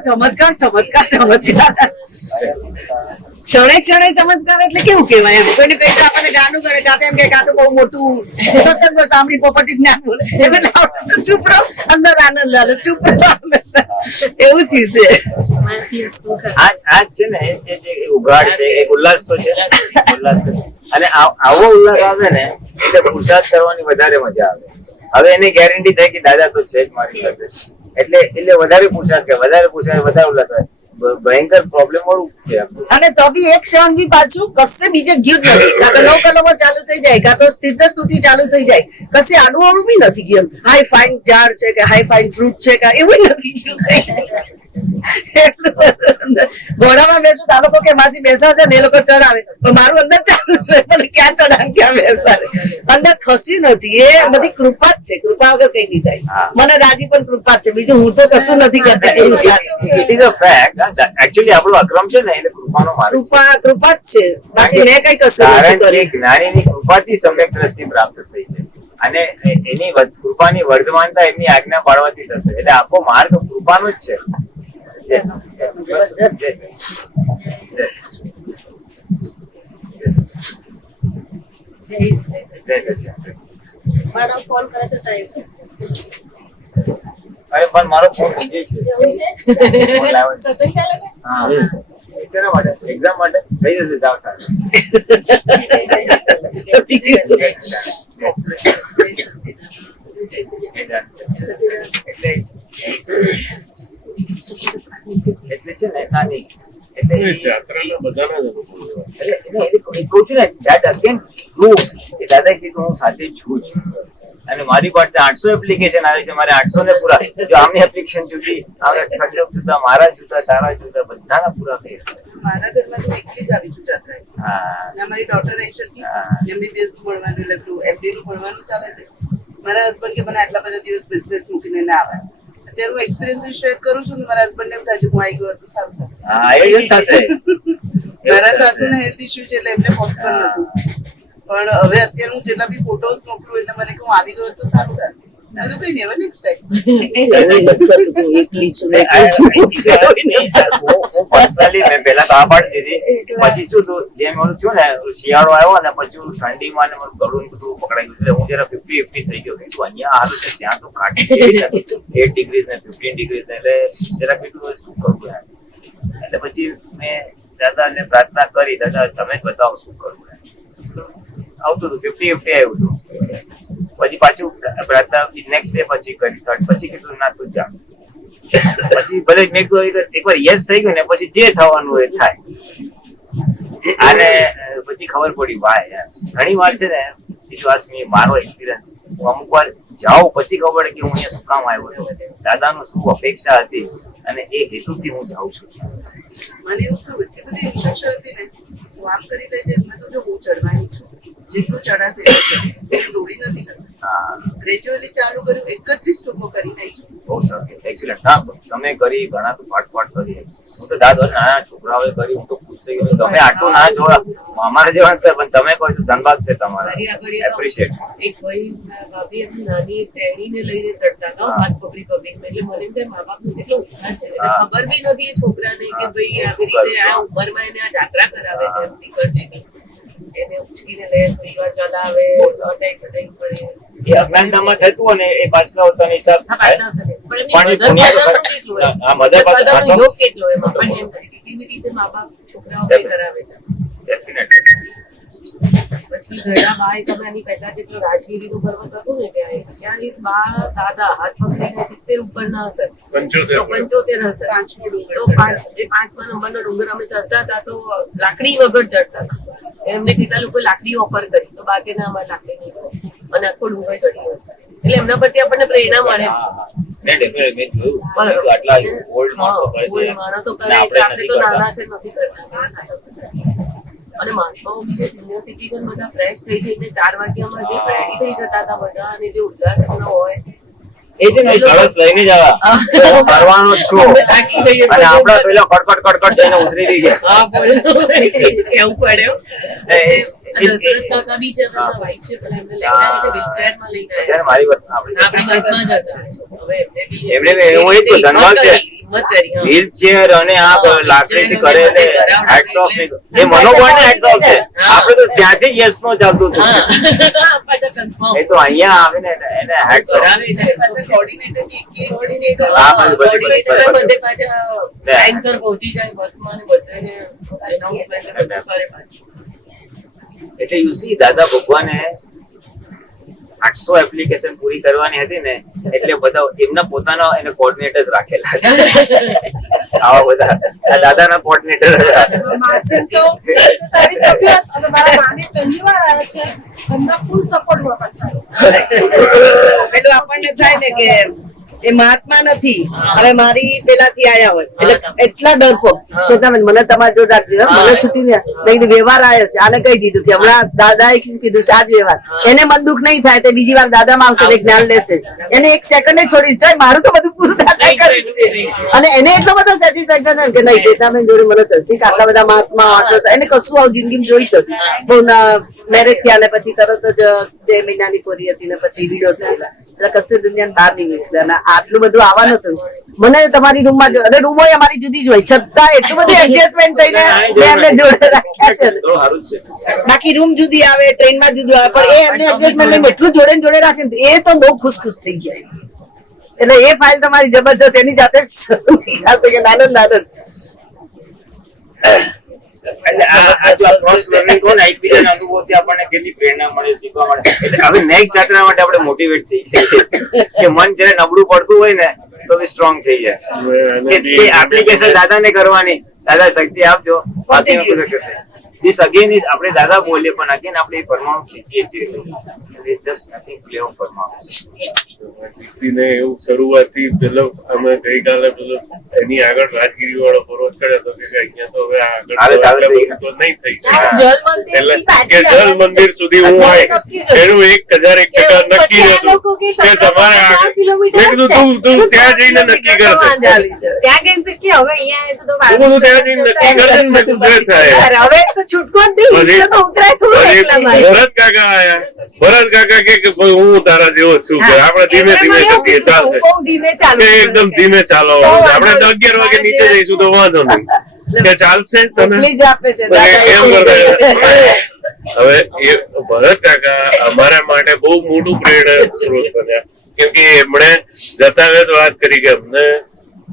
ક્ષણે ક્ષણે ચમત્કાર એટલે કેવું કહેવાય એમ કોઈને કહીએ તો આપણને ગાંડું કરે કાં તો એમ કે કાં તો બહુ મોટું સત્સંગો સાંભળી પોપટી જ્ઞાન બોલે એટલે આપણે ચૂપ રહો અંદર આનંદ લાગે ચૂપ રહો એવું થયું છે આ છે ને એ જે ઉઘાડ છે એક ઉલ્લાસ તો છે ઉલ્લાસ તો છે. અને આવો ઉલ્લાસ આવે ને એટલે પુરુષાર્થ કરવાની વધારે મજા આવે હવે એની ગેરંટી થાય કે દાદા તો છે જ મારી સાથે એટલે વધારે પુરુષાર્થ કરે વધારે ઉલ્લાસ આવે ભયંકર પ્રોબ્લેમ વાળું છે આપણું. અને તો બી એક ક્ષણ બી પાછું કશે બીજે ગયું જ નથી કાં તો નવ કલમો ચાલુ થઈ જાય કાં તો સ્થિત સ્તુતિ ચાલુ થઈ જાય કશે આડું આવડું બી નથી ગયું હાઈ ફાઇન ઝાડ છે કે હાઈ ફાઇન ફ્રૂટ છે કે એવું નથી ગયું ઘોડામાં બેસું આ લોકો કે માસી બેસાશે ને એ લોકો ચડાવે પણ મારું અંદર ચાલુ છે મને ક્યાં ચડાવે ક્યાં બેસાડે અંદર ખસી નથી એ બધી કૃપા જ છે કૃપા વગર કઈ નહીં થાય મને રાજી પણ કૃપા જ છે બીજું હું તો કશું નથી કરતી It is a fact. Actually, આપણો અક્રમ છે ને એટલે કૃપાનો માર્ગ છે. કૃપા જ છે બાકી મેં કઈ કશું કારણ નથી કે જ્ઞાનીની કૃપાથી સમ્યક દ્રષ્ટિ પ્રાપ્ત થઈ છે અને એની કૃપાની વર્ધમાનતા એમની આજ્ઞા પાડવાથી થશે એટલે આખો માર્ગ કૃપાનો જ છે. Yes. મારો કોલ કરે છે સાહેબ અરે પણ મારો ફોન બીજે છે સત્સંગ ચાલે છે હા શેના માટે એક્ઝામ માટે થઈ જશે જાવ સાહેબ એટલે છે ને નાની એટલે જાત્રાના બધાના જ અનુભવ એટલે કહું છું ને that again proves કે દાદા કીધું હું સાથે છું જ અને મારી પાસે 800 એપ્લિકેશન આવે છે મારે 800 ને પૂરા જો આમની એપ્લિકેશન જુદી સંજોગ જુદા મારા જુદા તારા જુદા બધાના પૂરા થઈ મારા ઘરમાં તો એકલી જ આવી છું જાત્રા અને અમારી ડોટર એક્ચ્યુઅલી એમબીબીએસ નું ભણવાનું એટલે પેલું એફડી નું ભણવાનું ચાલે છે મારા હસબન્ડ કે મને આટલા બધા દિવસ બિઝનેસ મૂકીને ના આવે અત્યારે હું એક્સપિરિયન્સ શેર કરું છું ને મારા હસબન્ડ ને એવું થાય છે હું આવી ગયો તો સારું થાય હા એ જ થશે મારા સાસુને હેલ્થ ઇશ્યુ છે એટલે એમને પોસિબલ નતું પણ હવે અત્યારે હું જેટલા બી ફોટોસ મોકલું એટલે મને કહું આવી ગયો તો સારું થાય મેં તો કઈ નહીં હવે નેક્સ્ટ ટાઈમ એકલી છું હું પર્સનલી મેં પહેલા તો આ પાડી દીધી પછી શું થયું જેમ ઓલું થયું ને શિયાળો આવ્યો ને પછી ઠંડીમાં ને મારું ગળું બધું પકડાઈ ગયું એટલે હું જરા 50-50 થઈ ગયો કીધું અહીંયા હારું છે ત્યાં તો કાઢી 8 ડિગ્રીઝ ને 15 ડિગ્રીઝ ને એટલે જરા કીધું શું કરવું યાર એટલે પછી મેં દાદાને પ્રાર્થના કરી દાદા તમે જ બતાવો શું કરવું આવતું હતું 50-50 આવ્યું હતું પછી પાછું પ્રાર્થના નેક્સ્ટ ડે પછી કરી થર્ડ પછી કીધું ના તું જા પછી ભલે મેં કીધું એકવાર યસ થઈ ગયું ને પછી જે થવાનું એ થાય અને પછી ખબર પડી વાય ઘણી વાર છે ને વિશ્વાસની મારો એક્સપિરિયન્સ હું અમુક વાર જાઉં પછી ખબર પડે કે હું અહીંયા શું કામ આવ્યો હતો દાદાનું શું અપેક્ષા હતી અને એ હેતુથી હું જાઉં છું મને એવું થયું એટલી બધી ઇન્સ્ટ્રક્શન હતી ને હું આમ કરી લેજે મેં તો જો હું ચડવાની છું જેટલું ચડાશે એટલું ચડીશ દોડી નથી કરતી ગ્રેજ્યુઅલી ચાલુ કર્યું 31 ટૂંકો કરી નાખીશું બહુ સરસ એક્સિલન્ટ હા તમે કરી ઘણા તો પાઠ કરી હું તો દાદા નાના છોકરાઓએ કરી હું તો ખુશ થઈ ગયો તમે આટલું ના જોયા અમારે જેવા પણ તમે કહો છો ધનબાદ છે તમારે એપ્રિશિએટ એક ભાઈ ભાભી એમની નાની તેણીને લઈને ચડતા હતા હાથ પકડી પકડીને એટલે મને એમ મા બાપ નું કેટલો ઉત્સાહ છે એટલે ખબર બી નથી એ છોકરાને કે ભાઈ આવી રીતે આ ઉંમરમાં એને આ જાત્રા કરાવે છે એમ શીખર જેવી એને ઉચકીને લે થોડી વાર ચલાવે અટેક કરે એ અજ્ઞાનતામાં થતું અને એ પાછલા હોતાની હિસાબ યોગ કેટલો એમાં પણ એમ કરી કેવી રીતે મા બાપ છોકરાઓ કરાવે છે પછી ઘણા ભાઈ તમે આની પહેલા જેટલો રાજગીરીનું પર્વત હતું ને ત્યાં એક બા દાદા હાથ પકડીને 70 ઉપરના હશે 75 હશે તો 5મા નંબરનો ડુંગર અમે ચડતા હતા તો લાકડી વગર ચડતા હતા એમને કીધા લોકો લાકડી ઓફર કરી તો બાકી ના અમારે લાકડી નહીં અને આખો ડુંગર ચડી ગયો એટલે એમના પરથી આપણને પ્રેરણા મળે માણસો કરે આપણે તો નાના છે નથી કરતા અને મહાત્માઓ બી સિનિયર સિટીઝન બધા ફ્રેશ થઈ જઈને 4 વાગ્યામાં જે રેડી થઈ જતા હતા બધા અને જે ઉલ્લાસ એમનો હોય એ છે ને કળશ લઈને જ આવા કરવાનો છો અને આપડા પેલા કડકડ જઈને ઉતરી ગઈ કેવું પડ્યું દશરથ કાકા બી છે, એમના wife છે, પણ એમને લઈને આવ્યા છે, wheelchairમાં લઈને આવ્યા જ્યારે મારી વાત છે. આપણી બસમાં જ હતા. હવે એમને બી એમને બી એવું એક તો ધનવાન છે. હિંમત કરી, હા. વ્હીલચેર અને આ લાકડીથી કરે એટલે હેટ્સ ઓફ નહીં. એ મનોબળને હેટ્સ ઓફ છે. આપણે તો ત્યાંથી યસ નો ચાલતું હતું. હા, પાછા confirm. એ તો અહીંયા આવીને એને હેટ્સ ઓફ. બરાબર, એટલે પાછા કોર્ડિનેટરની એક coordinator, હા, બધી બધે પાછા ટાઈમસર પહોંચી જાય બસમાં ને બધાને announcement ને બધું કરે પાછું. એટલે યુ સી દાદા ભગવાને 800 એપ્લિકેશન પૂરી કરવાની હતી ને, એટલે બધા એમના પોતાના એને કોઓર્ડિનેટર્સ રાખેલા આવા બધા આ દાદાના કોઓર્ડિનેટર હતા. માસી તો તારી તબિયત અને મારા મામી પહેલી વાર આવ્યા છે, એમના ફૂલ સપોર્ટમાં પાછા પેલું આપણને થાય ને કે એ મહાત્મા નથી, હવે મારી પેલાથી આયા હોય એટલે એટલા ડરપોક છતાં મને તમારે જોડ રાખજો, મને છૂટી ને મેં કીધું વ્યવહાર આવ્યો છે, આને કહી દીધું કે હમણાં દાદાએ કીધું છે આજ વ્યવહાર, એને મન દુઃખ નહીં થાય તો બીજી વાર દાદામાં આવશે એટલે જ્ઞાન લેશે. એને એક સેકન્ડ છોડી તો મારું તો બધું પૂરું દાદાએ કર્યું છે, અને એને એટલો બધો સેટિસ્ફેક્શન કે નહીં ચેતનાબેન જોડે મને સૌથી આટલા બધા મહાત્મા વાંચો છે, એને કશું આવું જિંદગીમાં જોઈ જ નથી. બહુ મેરેજ થયા ને પછી તરત જ 2 મહિનાની પોરી હતી ને પછી વિડીયો થયેલા એટલે કશે દુનિયા બહાર નહીં નીકળ્યા, અને આટલું બધું આવવાનું હતું. મને તમારી રૂમમાં અને રૂમો અમારી જુદી જ હોય છતાં એટલું બધું એડજસ્ટમેન્ટ થઈને મેં એમને જોડે રાખ્યા છે. તો સારું જ છે. બાકી રૂમ જુદી આવે, ટ્રેનમાં જુદું આવે, પણ એ એમને એડજસ્ટમેન્ટ લઈને એટલું જોડે ને જોડે રાખે ને એ તો બહુ ખુશ થઈ ગયા. એટલે એ ફાઇલ તમારી જબરજસ્ત એની જાતે જ નિકાલશે કે નાનંદ આનંદ. એટલે આ જો cross learning કહો ને, એકબીજાના અનુભવથી આપણને કેટલી પ્રેરણા મળે, શીખવા મળે. એટલે હવે નેક્સ્ટ યાત્રા માટે આપણે મોટિવેટ થઈ જઈએ કે મન જ્યારે નબળું પડતું હોય ને તો બી સ્ટ્રોંગ થઈ જાય. કે એપ્લિકેશન દાદાને કરવાની, દાદા શક્તિ આપજો. This again is આપણે દાદા બોલીએ પણ અગેન આપણે પરમાણુ ખેંચીએ છીએ. જસ્ટ નથિંગ પ્લે ઓફ પરમાણુ. વ્યક્તિને એવું શરૂઆતથી પેલો અમે ગઈકાલે પેલો એની આગળ રાજગીરી વાળો પર્વત ચડ્યો તો કે અહીંયા તો હવે આગળ તો નહીં થઈ શકે, એટલે કે જલ મંદિર સુધી હું આવીશ એનું 1001% નક્કી હતું કે તમારે આગળ. મેં કીધું તું ત્યાં જઈને નક્કી કરજે, ત્યાં કેમ કે હવે અહીંયા આવીશું તો તું ત્યાં જઈને નક્કી કરજે ને તું જે થાય. હવે તો છૂટકો જ નહીં, તો ઉતરાય થોડું એટલામાં. ભરત કાકા આયા, ભરત કાકા કે ભાઈ હું તારા જેવો છું, કે આપણે ધીમે ધીમે કરીએ ચાલશે, બહુ ધીમે ચાલુ કે એકદમ ધીમે ચાલવાનું છે. આપણે 11 વાગે નીચે જઈશું તો વાંધો નહીં, કે ચાલશે તને એટલી જ આપે છે એમ દાદા. કરતા. હવે એ ભરત કાકા અમારા માટે બહુ મોટું પ્રેરણા સ્ત્રોત બન્યા, કેમ કે એમણે જતા વેત વાત કરી કે અમને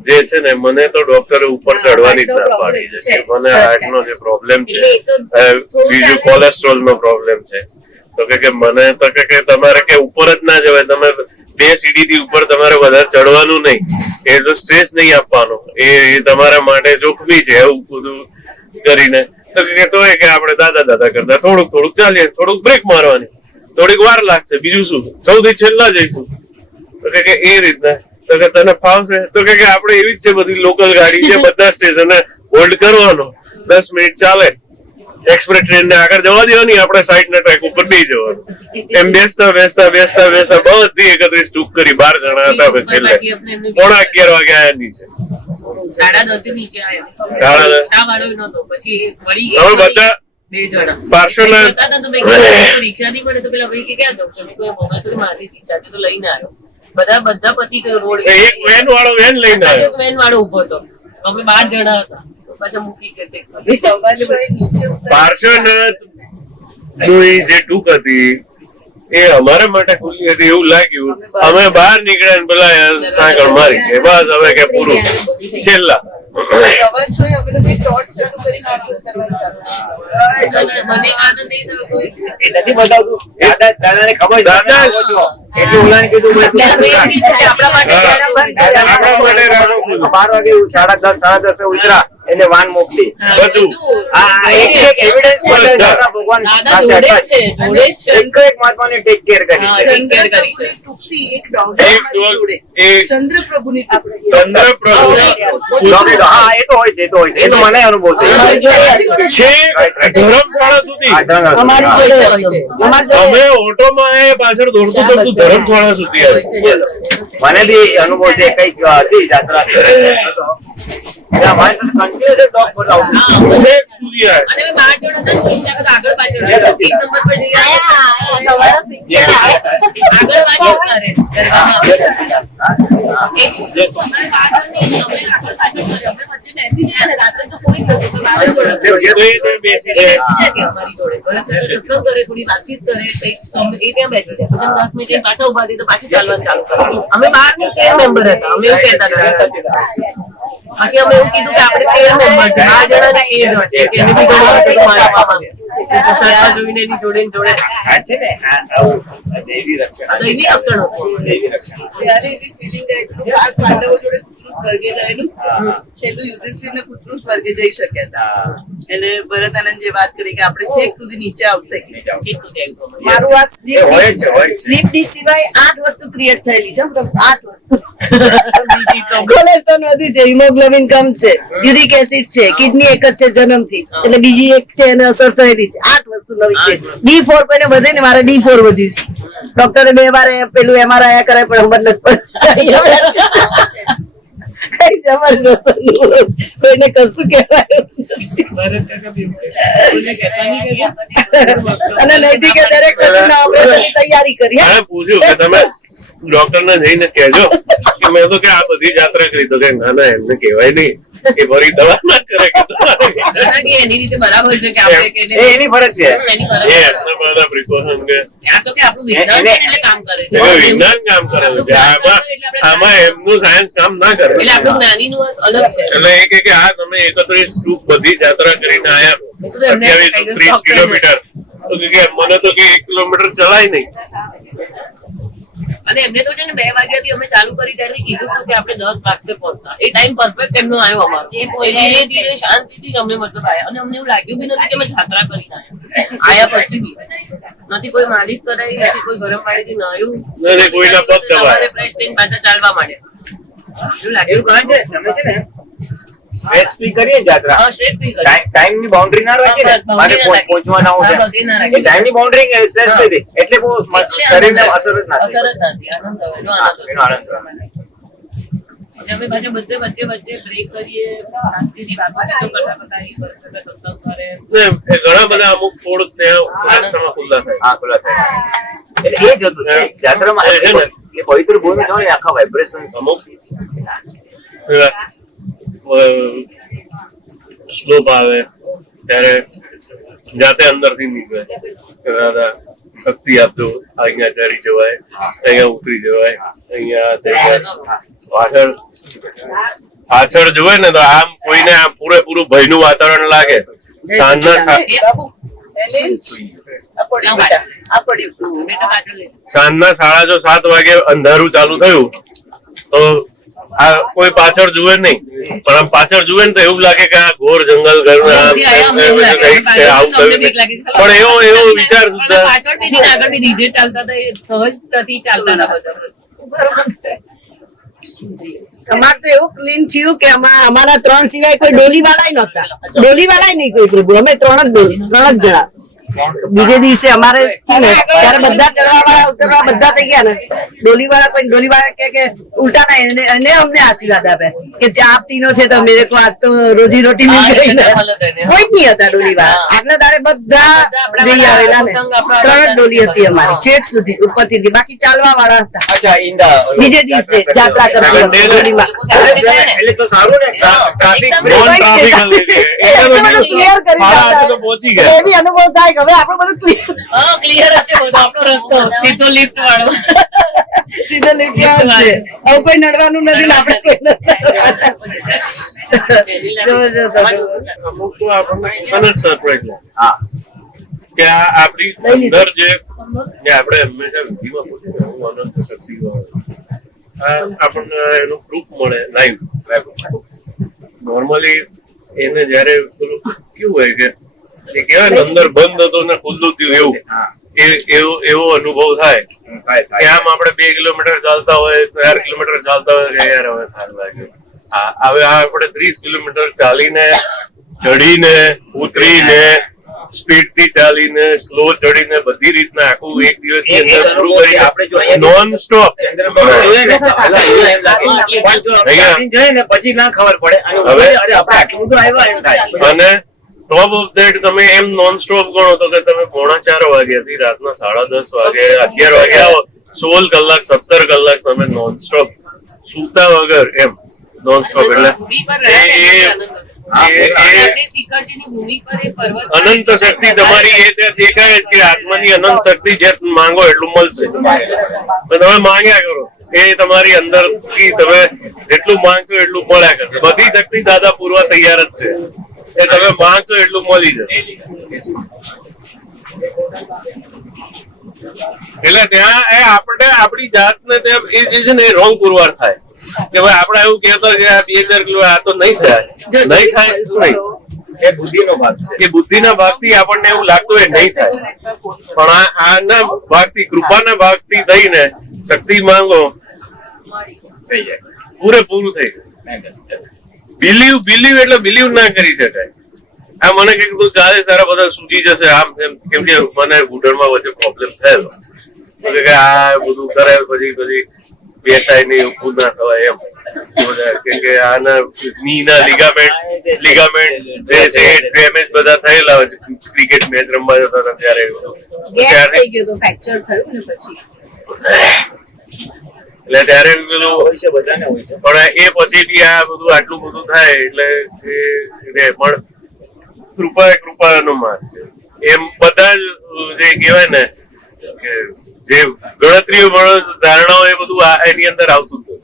જે છે ને, મને તો ડોક્ટરે ઉપર ચડવાની જ ના પાડી છે કે મને હાર્ટનો જે પ્રોબ્લેમ છે, બીજું કોલેસ્ટ્રોલ નો પ્રોબ્લેમ છે, તો કે મને તો કે તમારે કે ઉપર જ ના જવાય, તમે 2 સીડી થી ઉપર તમારે વધારે ચડવાનું નહીં, એ તો સ્ટ્રેસ નહીં આપવાનો, એ તમારા માટે જોખમી છે, એવું બધું કરીને તો એ કે આપણે દાદા કરતા થોડુંક ચાલીએ, થોડુંક બ્રેક મારવાની, થોડીક વાર લાગશે, બીજું શું, સૌથી છેલ્લા જઈશું. તો કે એ રીતના તો કે તને ફાવશે, તો કે આપણે એવી જ છે, બધી લોકલ ગાડી છે, બધા સ્ટેશને હોલ્ડ કરવાનો, 10 મિનિટ ચાલે, એક્સપ્રેસ ટ્રેન ને આગળ જવા દેવાની, આપણે સાઈડ ના ટ્રેક ઉપર બેસી જવાનું. એમ બેસતા બધી 31 ટૂંક કરી 12 જણા હતા. આપણે છેલ્લે 11:15 વાગે આયા નીચે, 10:30 નીચે આવ્યો, સાડા ચા વાળો નતો, પછી વળી હવે બધા 2 જણા પાર્સલ રિક્ષા નહીં મળે તો પેલા ભાઈ કે ક્યાં જાઉં છું, મેં કહ્યું મમ્મી તો મારી રિક્ષા છે તો લઈને આવ્યો. બધા પતિ રોડ એક વેન વાળો વેન લઈને આવ્યો, એક વેન વાળો ઉભો હતો, અમે 12 જણા હતા, તો પાછા મૂકી કે છે પાર્સલ જે ટૂંક હતી એ અમારા માટે ખુલ્લી હતી એવું લાગ્યું. અમે બહાર નીકળ્યા ને પેલા સાંકળ મારી કે બસ હવે કે પૂરું, છેલ્લા સવા 6 અમે લોકો ટોર્ચ ચાલુ કરી નાખ્યો દરવાજા ચાલુ. મને આનંદ નહીં થયો કોઈ એ નથી બતાવતું. દાદાને ખબર છે દાદા આવો છો એટલે ઓલાને કીધું મેં આપણા માટે આપણા માટે રાખો. 12 વાગે 10:30 ઉતરા એને વાન મોકલી બધું આ એક એવિડન્સ છે દાદા ભગવાન સાથે હતા જ. એક મહાત્માને ટેક કેર કરી છે. ચંદ્રપ્રભુની ટુકડી એક ડોક્ટર જોડે ચંદ્રપ્રભુની ટુકડી ચોકલેટ, હા એ તો હોય છે, એ તો મને અનુભવ છે. ધરમશાળા સુધી આ ઢંગ હતો. અમારી જોડે હતો. અમારી જોડે અમે ઓટોમાં એ પાછળ દોડતું ધર્મશાળા સુધી આવ્યું. મને બી અનુભવ છે, કઈક હતી જાત્રા હતો. ત્યાં મારી સાથે continuous dog બોલાવતું. છેક સુધી આવ્યું. અને અમે 12 જણ હતા, આગળ પાછળ Yes, એક નંબર પર જઈ આગળ બેસી જાય. અમારી જોડે સત્સંગ કરે, થોડી વાતચીત કરે, કંઈક એ ત્યાં બેસી જાય. પછી 10 મિનિટ પાછા ઉભા થઈ તો પાછી ચાલવાનું ચાલુ કરે. અમે 12 ની 13 મેમ્બર હતા, અમે એવું કહેતા હતા. પછી અમે એવું કીધું કે આપણે 13 મેમ્બર છે, 12 જણા ને 13 છે કે એને બી ગણવા હતું મારવામાં. સરસા જોઈને એની જોડે જોડે આ છે ને આવું દૈવી રક્ષણ. દૈવી રક્ષણ હતું. દૈવી રક્ષણ. ત્યારે એવી ફિલિંગ આવી કે પાંચ પાંડવો જોડે કૂતરું સ્વર્ગે ગયેલું, છેલ્લું યુધિષ્ઠિર ને કૂતરું સ્વર્ગે જઈ શક્યા હતા. એને ભરત આનંદ જે વાત કરી કે આપણે છેક સુધી નીચે આવશે. મારું આ એ હોય જ છે, હોય જ છે. સ્લીપ ડી સિવાય 8 વસ્તુ ક્રિએટ થયેલી છે 8 વસ્તુ કોલેસ્ટ્રોલ વધી છે, હિમોગ્લોબિન કમ છે, યુરિક એસિડ છે, કિડની એક જ છે જન્મથી, એટલે બીજી એક છે એને અસર થયેલી છે. 8 વસ્તુ નવી છે. D4 કોઈને વધે ને, મારે D4 વધ્યું છે. ડોક્ટરે 2 વાર પેલું MRI કરાય પણ હમણાં નથી કઈ જબરજસ્ત કોઈને કશું કહેવાય અને નૈતિક દરેક વસ્તુના ઓપરેશનની તૈયારી કરી. મેં પૂછ્યું કે તમે ડોક્ટર ને જઈને કહેજો કે મેં તો કે આ બધી જાત્રા કરી, તો કે ના ના એમને કહેવાય નહીં, એ ફરી દવા ના કરે કે એની રીતે બરાબર છે કે આપણે કે એ એની ફરજ છે. એની એ ફરજ એમના બધા પ્રિકોશન કે આ તો કે આપણું વિજ્ઞાન છે એટલે કામ કરે છે. એ વિજ્ઞાન કામ કરે છે, આમાં એમનું સાયન્સ કામ ના કરે. એટલે આપણું જ્ઞાનીનું અલગ છે. એટલે એ કે આ તમે 31 ગ્રુપ બધી જાત્રા કરીને આયા 28-30 કિલોમીટર, તો કે મને તો કે 1 કિલોમીટર ચલાય નહીં. અને એમને તો છે ને 2 વાગ્યાથી અમે ચાલુ કરી ત્યારથી કીધું હતું કે આપણે 10 વાગશે પહોંચતા. એ ટાઈમ પરફેક્ટ એમનો આવ્યો અમારો. ધીરે ધીરે શાંતિથી અમે મતલબ આવ્યા અને અમને એવું લાગ્યું બી નથી કે અમે જાત્રા કરીને આયા પછી બી નથી કોઈ માલિશ કરાઈ, નથી કોઈ ગરમ પાણીથી નાહ્યું, અને કોઈના પગ દબાયા. ફ્રેશ થઈને પાછા ચાલવા માંડ્યા. એવું લાગ્યું એવું કારણ છે તમે છે ને સ્ટ્રેસ ફ્રી કરીએ જાત્રા, હા, stress free કરી. ટાઈમ ની બાઉન્ડ્રી ના રાખીએ ને, હા, મારે boundary ના પહોંચવાના હું હા, છે, બધી ના રાખીએ. એ ટાઈમ ની બાઉન્ડ્રી સ્ટ્રેસ થઈ ગઈ એટલે બહુ શરીરને અસર જ ના અસર થાય. જ નથી. આનંદ આવે, એનો હા, આનંદ એનો આનંદ આવે. અને અમે પાછા બધે વચ્ચે વચ્ચે બ્રેક કરીએ, શાંતિથી વાતો કરતા કરતા એ સત્સંગ કરે. ને એ ઘણા બધા અમુક ફૂડ ત્યાં રસ્તામાં ખુલ્લા થાય. હા, ખુલ્લા થાય. એટલે એ જ હતું છે જાત્રામાં. એ છે ને. એ પવિત્ર ભૂમિ જો ને આખા વાઇબ્રેશન અમુક સ્લોપ આવે ત્યારે જાતે અંદરથી નીકળે કે દાદા શક્તિ આપજો, અહીંયા ચડી જવાય, અહીંયા ઉતરી જવાય, અહીંયા પાછળ જોવે ને તો આમ કોઈને આમ પૂરેપૂરું ભયનું વાતાવરણ લાગે. સાંજના એ બાપુ, બેટા પાછળ લે. સાંજના 7:30 વાગે અંધારું ચાલુ થયું તો આ કોઈ પાછળ જુએ નહીં, પણ આમ પાછળ જુએ ને તો એવું લાગે કે આ ઘોર જંગલ ઘરમાં કંઈક છે, આવું થયું. પણ એવો વિચાર સુદ્ધા પાછળથી ને આગળથી DJ ચાલતા હતા, એ સહજતાથી ચાલતા હતા બધા. અમારે તો એવું ક્લીન થયું કે અમારા 3 સિવાય કોઈ ડોલી વાળા નહોતા. ડોલી વાળા નહીં કોઈ પ્રભુ, અમે 3 જ જણા. બીજે દિવસે અમારે છે ને ત્યારે બધા ચડવા વાળા ઉતરવા બધા થઈ ગયા ને, ડોલી વાળા કે ઉલ્ટા ના એને અમને આશીર્વાદ આપે કે ત્યાં આપ તીનો છે તો મેરે કો આજ તો રોજી રોટી મિલ ગઈ ને. કોઈ જ નહીં હતા ડોલી વાળા. આગલા દાડે બધા જઈ આવેલા ને, 3 જ ડોલી હતી અમારી છેક સુધી ઉપરથી, બાકી ચાલવા વાળા હતા. અચ્છા ઈંડા બીજે દિવસે જાત્રા કરતી ડોલીમાં. એટલે તો સારું ને, ટ્રાફિક એકદમ નોન ટ્રાફિક ક્લિયર કરી તો પહોંચી ગયા. એવી અનુભવ થાય કે હવે આપણું બધું ક્લિયર હા, ક્લિયર જ છે બધો આપણો રસ્તો. સીધો લિફ્ટ વાળો. સીધો લીટી જ છે. હવે કોઈ નડવાનું નથી ને આપણે કોઈ જબરજસ્ત હતું. અમુક તો આપણને પોતાને જ સરપ્રાઈઝ લાગે. હા, કે આ આપણી અંદર જે આપણે હંમેશા વિધિમાં પૂછીએ ને, હું અનંત શક્તિ આપણને એનું પ્રૂફ મળે લાઈવ. નોર્મલી એને જયારે પેલું કેવું હોય કે એ કહેવાય ને અંદર બંધ હતો ને ખુલ્લું થયું એવું, એવો અનુભવ થાય કે આમ આપણે 2 કિલોમીટર ચાલતા હોય, 4 કિલોમીટર ચાલતા હોય કે યાર હવે થાક લાગ્યો. હવે આપણે 30 કિલોમીટર ચાલીને ચડીને ઉતરીને સ્પીડ થી ચાલીને સ્લો ચડીને બધી રીતના આખું એક દિવસ ની એ અંદર પૂરું અનુભવ છે. કરી આપણે જો અહીંયા નોન સ્ટોપ ચંદ્રબાબુ જોઈએ ને તો પહેલા એવું એમ લાગે પણ જો આપણે અહીંયા- આપણી જાય ને પછી ના ખબર પડે અને હવે- અરે આપણે આટલું બધું આવ્યા એમ થાય. અને ટોપ ઓફ ધેટ તમે એમ નોન સ્ટોપ ગણો તો કે તમે 4:30 વાગ્યાથી રાતના 10:30 વાગે 11 વાગે આવો 16 કલાક 17 કલાક તમે નોન સ્ટોપ સૂતા વગર એમ નોન સ્ટોપ એટલે ભૂમિ પર રહ્યા છે એ આપણે શિખરજીની ભૂમિ પર એ પર્વત પર અનંત શક્તિ તમારી એ ત્યાં દેખાય જ કે આત્માની અનંત શક્તિ જે માંગો એટલું મળશે તો તમે માંગ્યા કરો એ તમારી અંદર થી તમે જેટલું માંગશો એટલું મળ્યા કરશે બધી શક્તિ દાદા પૂરવા તૈયાર જ છે એ તમે માંગશો એટલું મળી જશે એટલે ત્યાં એ આપણે આપણી જાતને એ જે છે ને એ રોંગ પુરવાર થાય કે ભાઈ આપણે એવું કહેતો કે આ 2-4 કિલો આ તો નહીં થાય નહીં થાય શું નહીં એ બુદ્ધિનો ભાગ છે. કે બુદ્ધિના ભાગથી આપણને એવું લાગતું હોય નહીં થાય પણ આના ભાગથી કૃપાના ભાગથી થઈને શક્તિ માંગો થઈ જાય. પૂરેપૂરું થઈ જાય બિલીવ એટલે બિલીવ ના કરી શકાય આ મને કઈક તું ચાલે તારા બધા સૂજી જશે આમ તેમ કેમ કે મને ઘૂંટણમાં વચ્ચે પ્રોબ્લેમ થયેલો કે આ બધું કરે પછી બેસાય નહીં ઊભું ના થવાય એમ કેમ કે આના નીના લિગામેન્ટ જે છે ડેમેજ બધા થયેલા હોય છે ક્રિકેટ મેચ રમવા જતા હતા ત્યારે ગેપ થઈ ગયો તો ફ્રેક્ચર થયું ને પછી એટલે ત્યારે પેલું હોય છે બધાને હોય છે. પણ એ પછીથી આ બધું આટલું બધું થાય એટલે એ પણ કૃપાનો માર્ગ છે એમ બધા જે કહેવાય ને કે જે ગણતરીઓ ધારણાઓ એ બધું એની અંદર આવતું હતું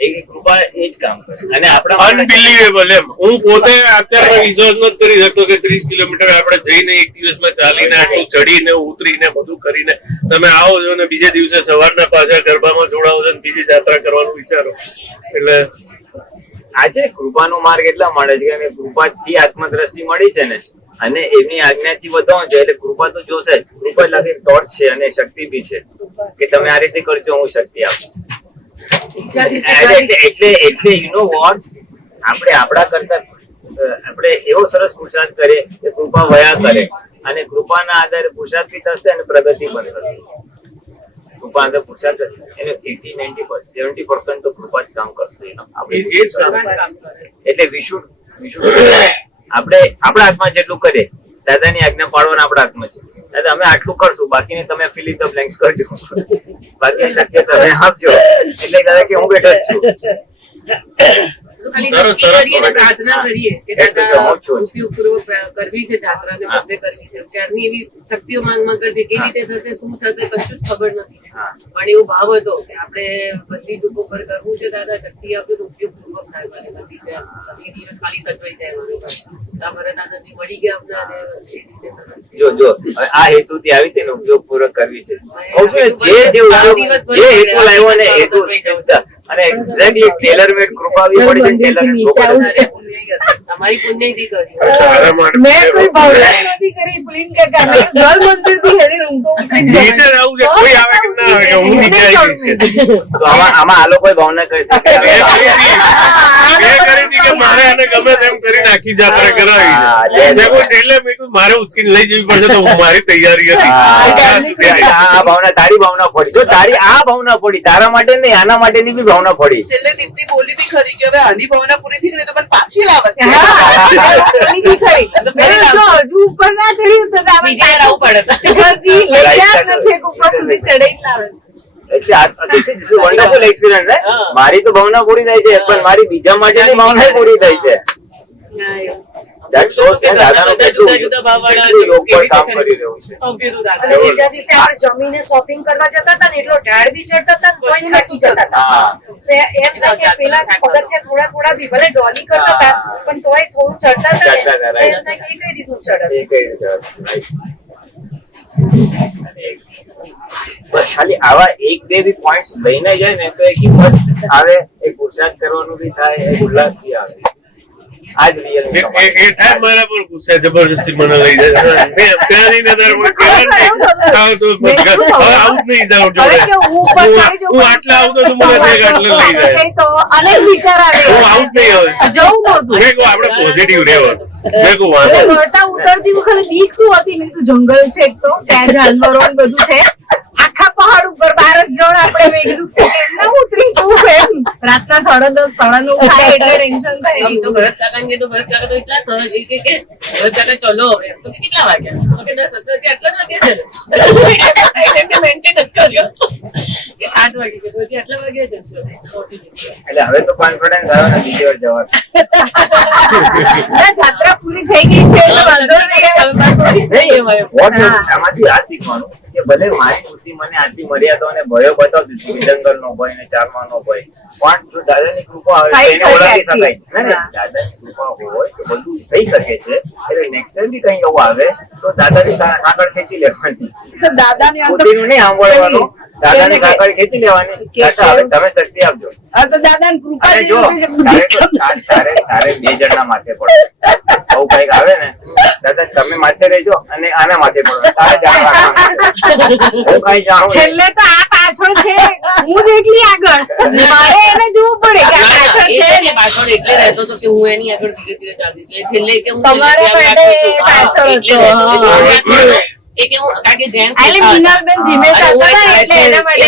એ કૃપા એ જ કામ કરે અને આપણા અનબિલીવેબલ એમ હું પોતે અત્યારે વિશ્વાસ નથી કરી શકતો કે 30 કિલોમીટર આપણે જઈને એક દિવસમાં ચાલીને આટલું ચડીને ઉતરીને બધું કરીને તમે આવો છો ને બીજે દિવસે સવારના પાછા ગરબામાં જોડાવો છો ને બીજી યાત્રા કરવાનું વિચારો એટલે આજે કૃપાનો માર્ગ એટલા મળે છે કે કૃપાથી આત્મદ્રષ્ટિ મળી છે ને અને એની આજ્ઞાથી વધવાનું છે એટલે કૃપા તો જોશે જ. કૃપા એટલે ટોર્ચ છે અને શક્તિ બી છે કે તમે આ રીતે કરજો હું શક્તિ આપીશ. એટલે યુ નો વોટ આપણે આપણા કરતા આપણે એવો સરસ પુરુષાર્થ કરીએ કે કૃપા વયા કરે અને કૃપાના આધારે પુરુષાર્થ બી થશે અને પ્રગતિ પણ થશે. કૃપા અંદર પુરુષાર્થ એને 80-90% તો કૃપા જ કામ કરશે આપણે એ જ કામ એટલે આપણે આપણા હાથમાં જેટલું કરીએ દાદાની આજ્ઞા પાડવાના આપણા હાથમાં છે. દાદા અમે આટલું કરશું બાકીને તમે ફિલ ઇન ધ બ્લેન્ક્સ કરજો બાકી શક્ય તમે આપજો એટલે દાદા કે હું બેઠો જ છું. ખાલી સરસ, નક્કી સરસ કરીએ ને પ્રાર્થના કરીએ કે એટલું જ દાદા હું છું. ઉપયોગપૂર્વક કરવી છે જાત્રાને બધે કરવી છે ત્યારની એવી શક્તિઓ માંગ કરતી કેવી રીતે થશે શું થશે કશું જ ખબર નથી પણ એવો ભાવ હતો કે આપણે બધી દુઃખો પર કરવું છે દાદા શક્તિ આપજો તો ઉપયોગપૂર્વક થાય મારે બધી જાય બધી દિવસ ખાલી સચવાઈ જાય મારું તમારે દાદાજી મળી ગયા અમને અને એ રીતે સરસ. જો હવે આ હેતુથી આવી તેને ઉપયોગપૂર્વક કરવી છે કહું છું ને, જે ઉપયોગ જે હેતુ લાવ્યો ને હેતુ સિદ્ધ અને એક્ઝેક્ટલી ટેલર મેડ કૃપા આવી પડી છે ટેલર તમારી પુણ્યથી કરી તારા માટે મેં કોઈ ભાવના નથી કરી પ્લેન કે કામે જલ મંદિરથી હેરીને ઊંઘો ઉઠીને નીચે આવું છે કોઈ આવે કે ના આવે કે હું નીચે આવી છે તો આમાં આ લોકોએ ભાવના કરી શકે મેં કરી હતી કે મારે આને ગમે તેમ કરીને આખી યાત્રા કરાવી છે છેલ્લે મેં કીધું મારે ઉચકીને લઈ જવી પડશે તો હું મારી તૈયારી હતી આ ભાવના તારી ભાવના પડી જો તારી આ ભાવના પડી તારા માટે નહીં આના માટેની બી ભાવના પડી છેલ્લે દીપ્તિ બોલી બી ખરી કે હવે આની ભાવના પૂરી થઈ ગઈ તો મને પાછી લાવત જો હજુ ઉપર ના ચડ્યું તો બીજે લાવવું પડે. શિખરજી લઈ જાય ને છેક ઉપર સુધી ચડાઈ લાવે વન્ડરફુલ એક્સપિરિયન્સ હે મારી તો ભાવના પૂરી થાય છે પણ મારી બીજા માટેની ભાવના પૂરી થાય છે That shows કે દાદાનો કેટલું યોગ પર કામ કરી રહ્યું છે સોંપ્યું હતું દાદા અને બીજા દિવસે આપણે જમીને શોપિંગ કરવા જતા હતા ને એટલો ઢાળ બી ચડતા હતા ને તોય નથી જતા હતા તો એમ થાય કે પેલા પગથિયા થોડા બી ભલે ડોલી કરતા હતા પણ તોય થોડું ચડતા હતા ને તો એમ થાય કે એ કઈ રીતનું ચડે એ કઈ રીતે બસ ખાલી આવા એક બે બી પોઈન્ટ્સ લઈને જાય ને તો એક હિંમત આવે એક પુરુષાર્થ કરવાનું બી થાય એક ઉલ્લાસ બી આવે આજ રિયલ એ થાય મારા પર ગુસ્સે જબરદસ્તી મને લઈ જાય મેં અત્યારે નજર પર કહેવાનું નહીં. આવું તો હવે આવું જ નહીં જાઉં હવે કે હું ઉપર ચડી જાઉં હું આટલા આવું તો મને એક આટલે લઈ જાય તો અનેક વિચાર આવે હું આવું જ નહીં હવે જવું નહોતું મેં કહું આપણે પોઝિટિવ રહેવાનું મેં કહું વાંધો નહીં. વળતા ઉતરતી વખતે બીક શું હતી? મેં કીધું જંગલ છે એક તો, ત્યાં જાનવરો ને બધું છે, આખા પહાડ ઉપર 12 જણ આપણે. મેં કીધું કેમના ઉતરીશું એમ. રાતના 10:30 9:30 થાય એટલે ટેન્શન થાય. એ તો ભરત કાકા ને કીધું, ભરત કાકા તો એટલા સહજ એ કે ભરત કાકા ચલો હવે. તો કે કેટલા વાગ્યા? તો કે 10 11 આટલા જ વાગ્યા છે ને. મેન્ટેન જ કર્યો કે 7 વાગે કે પછી આટલા વાગ્યા છે પહોંચી જશે. એટલે હવે તો કોન્ફિડન્સ આવ્યો ને બીજી વાર જવાશે. ના, જાત્રા પૂરી થઈ ગઈ છે એટલે વાંધો નહીં. આમાંથી આ શીખવાનું કે ભલે મારી બુદ્ધિ મને આટલી મર્યાદાઓને ભયો બતાવતી હતી, જંગલ નો ભય ને ચારમા નો ભય, પણ જો દાદાની કૃપા આવે તો એને ઓળખી શકાય છે ને. દાદાની કૃપા હોય તો બધું થઈ શકે છે. એટલે નેક્સ્ટ ટાઈમ બી કઈ એવું આવે તો દાદાની સાંકળ ખેંચી લેવાની, દાદાની અંદર બુદ્ધિનું નહીં સાંભળવાનું, દાદાની સાંકળ ખેંચી લેવાની. દાદા હવે તમે શક્તિ આપજો. આ તો દાદાની કૃપા અને જો તારે 2 જણના માથે પડે આવું કઈક આવે ને, દાદા તમે માથે રહેજો અને આના માથે પડો, તારે જાણ રાખવાનું. હું કઈ જાણું છેલ્લે તો આ પાછળ છે, હું જ એકલી આગળ. મારે એને જોવું પડે કે આ પાછળ છે. એટલે પાછળ એટલે રહેતો હતો કે હું એની આગળ ધીરે ધીરે ચાલતી હતી. એટલે છેલ્લે કે હું તમારે છેલ્લે માટે આગળ છું. પાછળ એટલે હતો. એ કે હું કારણ કે જેન્ટ્સ એટલે મિનલબેન ધીમે ચાલતા હતા એટલે એના માટે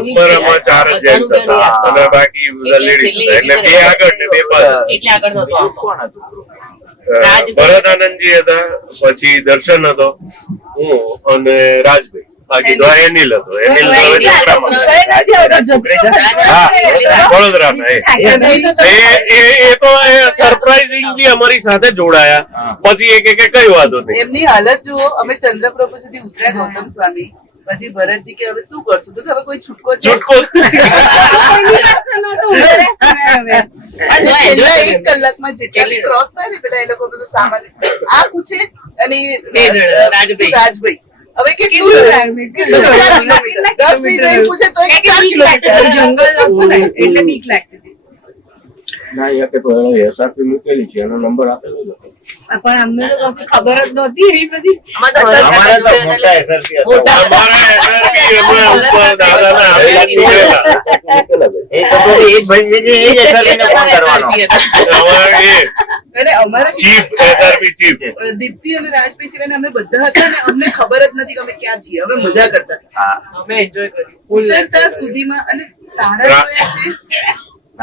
ઉપર આમાં 4 જ જેન્ટ્સ હતા અને બાકી બધા લેડીઝ હતા. એટલે 2 આગળ ને 2 પાછળ. એટલે આગળ નતો આવતો. કોણ હતું? ભરત આનંદજી હતા, પછી દર્શન હતો, હું અને રાજભાઈ. બાકી તો એનિલ હતો. એનિલ તો હવે છોકરામાં. હા, વડોદરાના. એ તો સરપ્રાઇઝિંગલી અમારી સાથે જોડાયા. પછી એ કે કઈ વાતો નહીં. એમની હાલત જુઓ. અમે ચંદ્રપ્રભુ સુધી ઉતર્યા ગૌતમ સ્વામી, પછી ભરતજી કે હવે શું કરશું? તો કે હવે કોઈ છૂટકો છે? છૂટકો અને છેલ્લા 1 કલાકમાં જેટલા બી ક્રોસ થાય ને પેલા એ લોકો બધું સામાન આ પૂછે અને રાજભાઈ હવે કેટલું દૂર? 10 મિનિટ રહીને પૂછે તો 4 કિલોમીટર. જંગલ હતું ને એટલે બીક લાગતી હતી. ના એ કે તો એને SRP મૂકેલી છે, એનો નંબર આપેલો જ હતો. પણ અમને તો કશી ખબર જ નહોતી એવી બધી. અમારા તો મોટા SRP હતા. અમારા SRP એમાં ઉપર દાદાના આવેલા નીકળેલા. એ તો પછી એ જ ભાઈ જે એ જ SRP ને ફોન કરવાનો. અમારા એ અને અમારા ચીફ SRP ચીફ. દીપ્તિ અને રાજભાઈ સિવાય અમે બધા હતા ને અમને ખબર જ નથી કે અમે ક્યાં છીએ. અમે મજા કરતા હા અમે એન્જોય કર્યું. ઉતરતા સુધીમાં અને તારા જોયા છે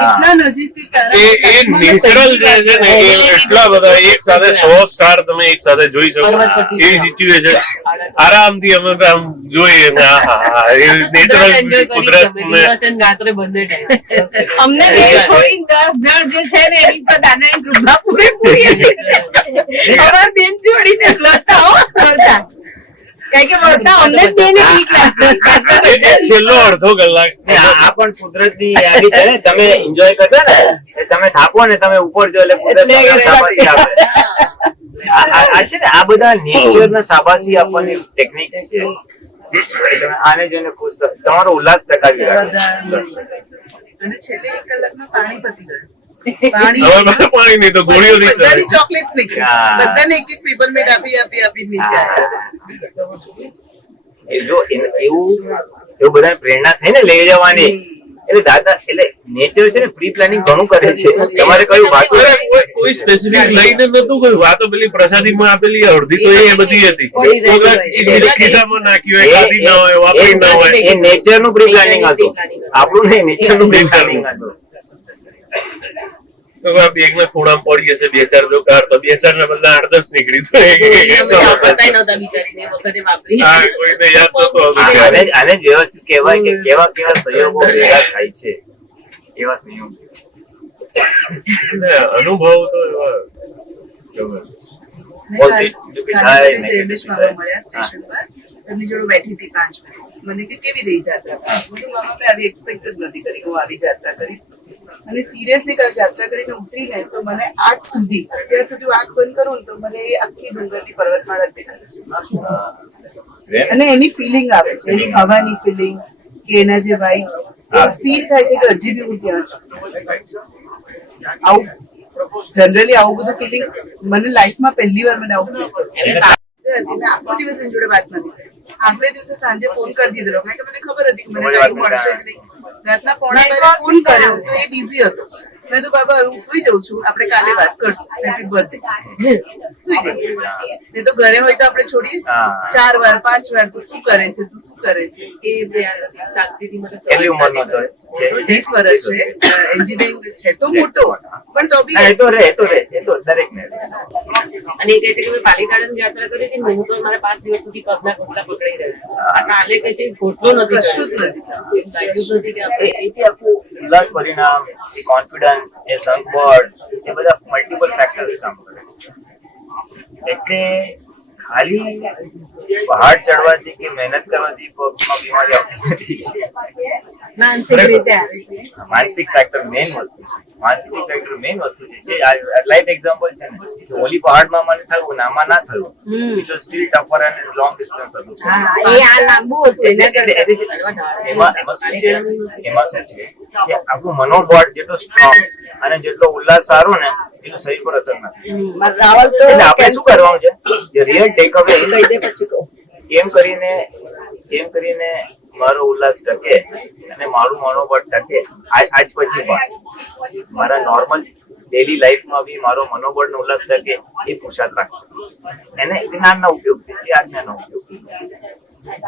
એટલા નજીકથી તારા એ નેચરલ જે છે ને એ એટલા બધા એક સાથે 100 સ્ટાર તમે એક સાથે જોઈ શકો એવી સિચ્યુએશન આરામથી અમે આમ જોઈએ ને એ નેચરલ કુદરત ને રાત્રે બંને ટાઈમ અમને બે છોડીને 10 જણ જે છે ને એની પર દાદાની કૃપા પૂરેપૂરી હતી. અમારા બેન જોડીને લડતા હો લડતા. કારણ કે વળતા અમને જ બેને બીક લાગતી. છેલ્લો અડધો કલાક આ પણ કુદરતની યાદી છે ને. તમે એન્જોય કરતા ને એટલે તમે થાકો ને તમે ઉપર જો એટલે કુદરત તમને શાબાશી આપે. આ છે ને આ બધા નેચર ના શાબાશી આપવાની ટેકનિક છે. તમે આને જોઈને ખુશ થાઓ, તમારો ઉલ્લાસ ટકાવી રાખે. અને છેલ્લે 1 કલાકમાં પાણી પતી ગયું. હવે પાણી નહીં તો ગોળીઓ નહીં ચાલે. બધાની ચોકલેટ્સ નીકળી. બધાને એક પેપરમેટ આપી નીચે આવ્યા. એ જો એવું બધા પ્રેરણા થઈ ને લઈ જવાની. એટલે દાદા એટલે નેચર છે ને પ્રી પ્લાનિંગ ઘણું કરે છે. તમારે કયું વાંચવું કોઈ સ્પેસિફિક લઈને નતું કર્યું. વાતો પેલી પ્રસાદીમાં આપેલી અડધી તો એ બધી હતી. ખિસ્સામાં નાખી હોય, ખાધી ના હોય, વાપરી ના હોય. એ નેચર નું પ્રી પ્લાનિંગ હતું. આપણું નહીં, નેચર નું પ્રી પ્લાનિંગ હતું. બેગ ના ખૂણામાં પડી હશે 2-4 દુકાન તો 2-4 ના બદલા 8-10 નીકળી કોઈને યાદ નતો. આને જ વ્યવસ્થિત કહેવાય કે કેવા કેવા સંયોગો ભેગા થાય છે. એવા સંયોગો અનુભવ તો એવા જયેશ મામા મળ્યા સ્ટેશન પર. એમની જોડે બેઠી હતી 5 મિનિટ. મને કે કેવી રહી જાત્રા? મામા મેં આવી એક્સપેક્ટ જ નથી કરી હું આવી જાત્રા કરીશ. અને સિરિયસલી કાલ જાત્રા કરીને ઉતરી ને તો મને આજ સુધી અત્યાર સુધી આંખ બંધ કરું ને તો મને એ આખી ડુંગરની પર્વતમાળા દેખાય છે. અને એની ફિલિંગ આવે છે, એની હવાની ફિલિંગ કે એના જે વાઇબ્સ ફીલ થાય છે કે હજી બી હું ત્યાં છું. આવું જનરલી આવું બધું ફિલિંગ મને લાઈફમાં પહેલી વાર મને આવું ફીલ મેં આખો દિવસ એની જોડે વાત નથી કરી. આગલે દિવસે સાંજે ફોન કરી દીધો કારણ કે મને ખબર હતી કે મને ટાઈમ મળશે જ નહીં. રાતના 1:45 ફોન કર્યો તો એ બિઝી હતો. મેં તો બાબા હું સુઈ જાઉં છું, આપણે કાલે વાત કરશું, હેપી બર્થડે, સુઈ જઈએ. નહીં તો ઘરે હોય તો આપણે છોડીએ 4 વાર 5 વાર, તું શું કરે છે, તું શું કરે છે. એ ચાલતી હતી મતલબ કેટલી ઉંમરનો હતો? 20 વર્ષ છે, એન્જિનિયરિંગ છે તો મોટો, પણ તો બી એ તો દરેક ને. અને એ કહે છે કે મેં પાલીતાણાની યાત્રા કરી હતી ને, હું તો મારા 5 દિવસ સુધી પગના ઘૂંટણા પકડાઈ રહ્યા. આ કાલે કહે છે ઘૂંટલો નથી, કશું જ નથી. લાગ્યું નથી કે આપણે એથી આપણું ઉલ્લાસ પરિણામ, એ કોન્ફિડન્સ, એ સંકબળ, એ બધા મલ્ટિપલ ફેક્ટર્સ કામ કરે. એટલે ખાલી પહાડ ચડવાથી કે મહેનત કરવાથી પગમાં બીમારી આવતી નથી. માનસિક રીતે આવે છે. માનસિક ફેક્ટર મેઇન વસ્તુ છે. માનસિક ફેક્ટર મેઇન વસ્તુ છે. લાઈફ એક્ઝામ્પલ છે ને, કે ઓલી પહાડમાં મને થયું ને આમાં ના થયું, it was still tougher and long distance હતું. હા, એ આ લાંબુ હતું એના કરતા. એમાં શું છે કે આપણું મનોબળ જેટલું સ્ટ્રોંગ અને જેટલો ઉલ્લાસ સારો ને એનું શરીર પર અસર નથી. રાવલ તો એટલે આપણે શું કરવાનું છે, જે રિયલ ટેક અવે કહી દે પછી કહું. કેમ કરીને મારો ઉલ્લાસ ટકે અને મારું મનોબળ ટકે, આજ પછી પણ મારા નોર્મલ ડેલી લાઈફમાં બી મારો મનોબળ નો ઉલ્લાસ ટકે, એ પુરુષાર્થ રાખો. એને જ્ઞાનના ઉપયોગથી, એ આજ્ઞાના ઉપયોગથી.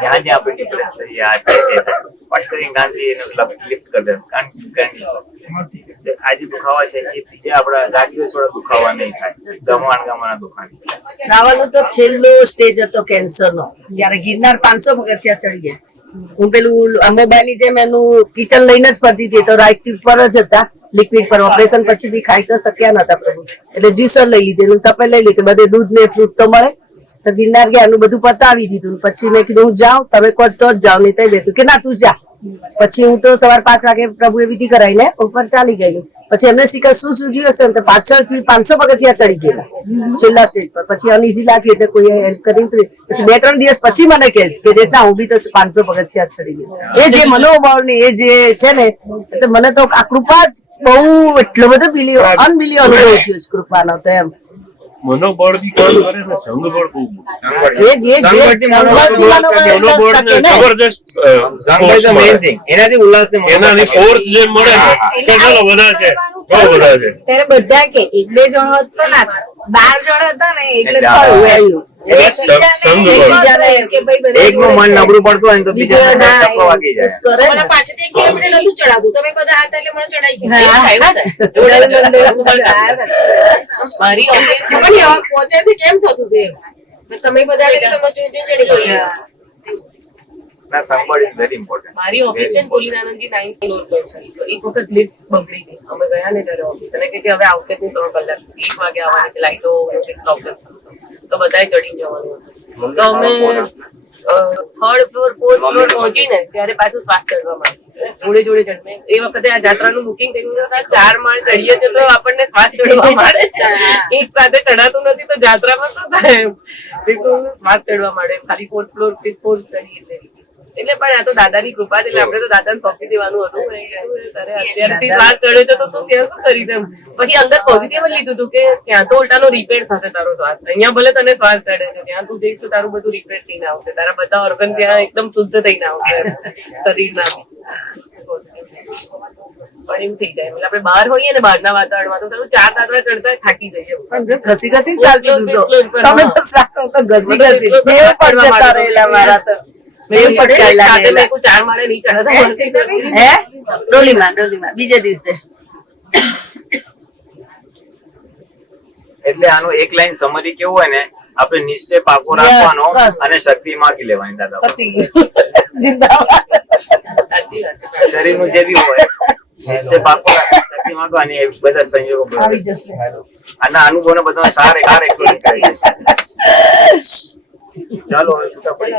જ્યાં જ્યાં આપણે ડિપ્રેસ થઈએ, ફટ કરીને જ્ઞાનથી એને લિફ્ટ કરી દે. આજે દુખાવા છે એ બીજા આપણા ગાંઠિયો થોડા દુખાવા નહીં થાય, ગમાણા દુખાવા. રાવલનો તો છેલ્લો સ્ટેજ હતો કેન્સરનો, ત્યારે ગિરનાર 500 પગથિયા ચડી ગયા. હું પેલું મોબાઈલ ની જેમ એનું કિચન લઈને જ ફરતી હતી, તો રાઈસ ટ્યુબ પર જ હતા, લિક્વિડ પર. ઓપરેશન પછી બી ખાઈ તો શક્યા નતા પ્રભુ, એટલે જ્યુસર લઈ લીધેલું, તપે લઈ લીધું, બધે દૂધ ને ફ્રૂટ તો મળે. તો ગિરનાર ગયા, એનું બધું પતાવી દીધું. પછી મેં કીધું હું જાઉં, તમે કહો તો જ જાઉં, નહીં તો બેસું કે ના તું જા. પછી હું તો સવાર 5 વાગે પ્રભુએ વિધિ કરાવીને ઉપર ચાલી ગઈ. પછી એમને શીખર શું સૂજ્યું હશે ને, તો પાછળથી 500 પગથિયા ચડી ગયેલા છેલ્લા સ્ટેજ પર. પછી અનઈઝી લાગ્યું એટલે કોઈ હેલ્પ કરી. પછી 2-3 દિવસ પછી મને કહે કે જેટલા હું બી તો 500 પગથિયા ચડી ગઈ. એ જે મનોબળ ને એ જે છે ને, એટલે મને તો આ કૃપા જ બહુ એટલો બધો અનબિલીવ અનુભવ થયો છે કૃપાનો. તો એમ મનોબળ બી કામ કરે ને સંગબળ બહુ એનાથી ઉલ્લાસ એનાથી ફોર્સ જે મળે ને તો ચાલો બધા છે, બહુ બધા છે. ત્યારે બધા કે 1-2 જણો હતો ના, 12 જણ હતા ને એટલે એકનું મન નબળું પડતું હોય ને તો બીજા ટપ્પો વાગી જાય. મને પાછળથી 1 કિલોમીટર નહોતું ચડાવતું, તમે બધા હતા એટલે મને ચડાઈ ગયું. મારી ઓફિસ ખબર નહીં હવે પહોંચે છે કેમ થતું હતું એમ. તમે બધા એટલે તમે જોઈ ચડી ગયા. ના, સંભાળ ઇઝ વેરી ઇમ્પોર્ટન્ટ. મારી ઓફિસ છે પુલિનાનંદજી 9th ફ્લોર પર છે. તો એક વખત લિફ્ટ બગડી ગઈ, અમે ગયા ને ત્યારે ઓફિસ, અને કે હવે આવશે નહીં 3 કલાક, 1 વાગે આવવાની છે, લાઈટો પ્રોબ્લેમ, તો બધાએ ચડી જવાનું હતું. તો અમે 3rd ફ્લોર 4th ફ્લોર પહોંચીને ત્યારે પાછું શ્વાસ ચડવા માંડ્યો, જોડે ચડમે. એ વખતે આ જાત્રાનું બુકિંગ થઈ ગયું, 4 માળ ચડીએ છીએ તો આપણને શ્વાસ ચડવા માંડે છે. એક સાથે ચડાતું નથી તો જાત્રામાં શું થાય, શ્વાસ ચડવા માંડે. ખાલી 4th ફ્લોર 5th ફ્લોર ચડી એટલે પણ આ તો દાદાની કૃપા છે. એટલે આપણે તો દાદાને સોંપી દેવાનું હતું. અત્યારથી શ્વાસ ચડે છે તો તું ત્યાં શું કરી દે. પછી અંદર પોઝિટિવ જ લીધું હતું કે ત્યાં તો ઉલટાનો રિપેર થશે તારો શ્વાસ. અહીંયા ભલે તને શ્વાસ ચડે છે, ત્યાં તું જઈશ તો તારું બધું રિપેર થઈને આવશે, તારા બધા ઓર્ગન ત્યાં એકદમ શુદ્ધ થઈને આવશે શરીરના. પણ એવું થઈ જાય, એટલે આપણે બહાર હોઈએ ને બહારના વાતાવરણમાં તો 4 દાદરા ચડતા થાકી જઈએ. ઘસી ઘસી ચાલતી હતું. તમે તો સાચો તો ઘસી ઘસી ટેવ પડ જતા રહેલા મારા તો. ડોલીમાં બીજે દિવસે. એટલે આનું એક લાઈન સમરી કેવું હોય ને, આપણે નિશ્ચય પાકો રાખવાનો અને શક્તિ માંગી લેવાની. દાદા શરીરનું જે બી હોય નિશ્ચય પાકો શક્તિ માંગવાની, બધા સંયોગો આવી જશે. આના અનુભવ ને બધા સાર એટલો નીકળે છે. ચાલો હવે છૂટા પડી.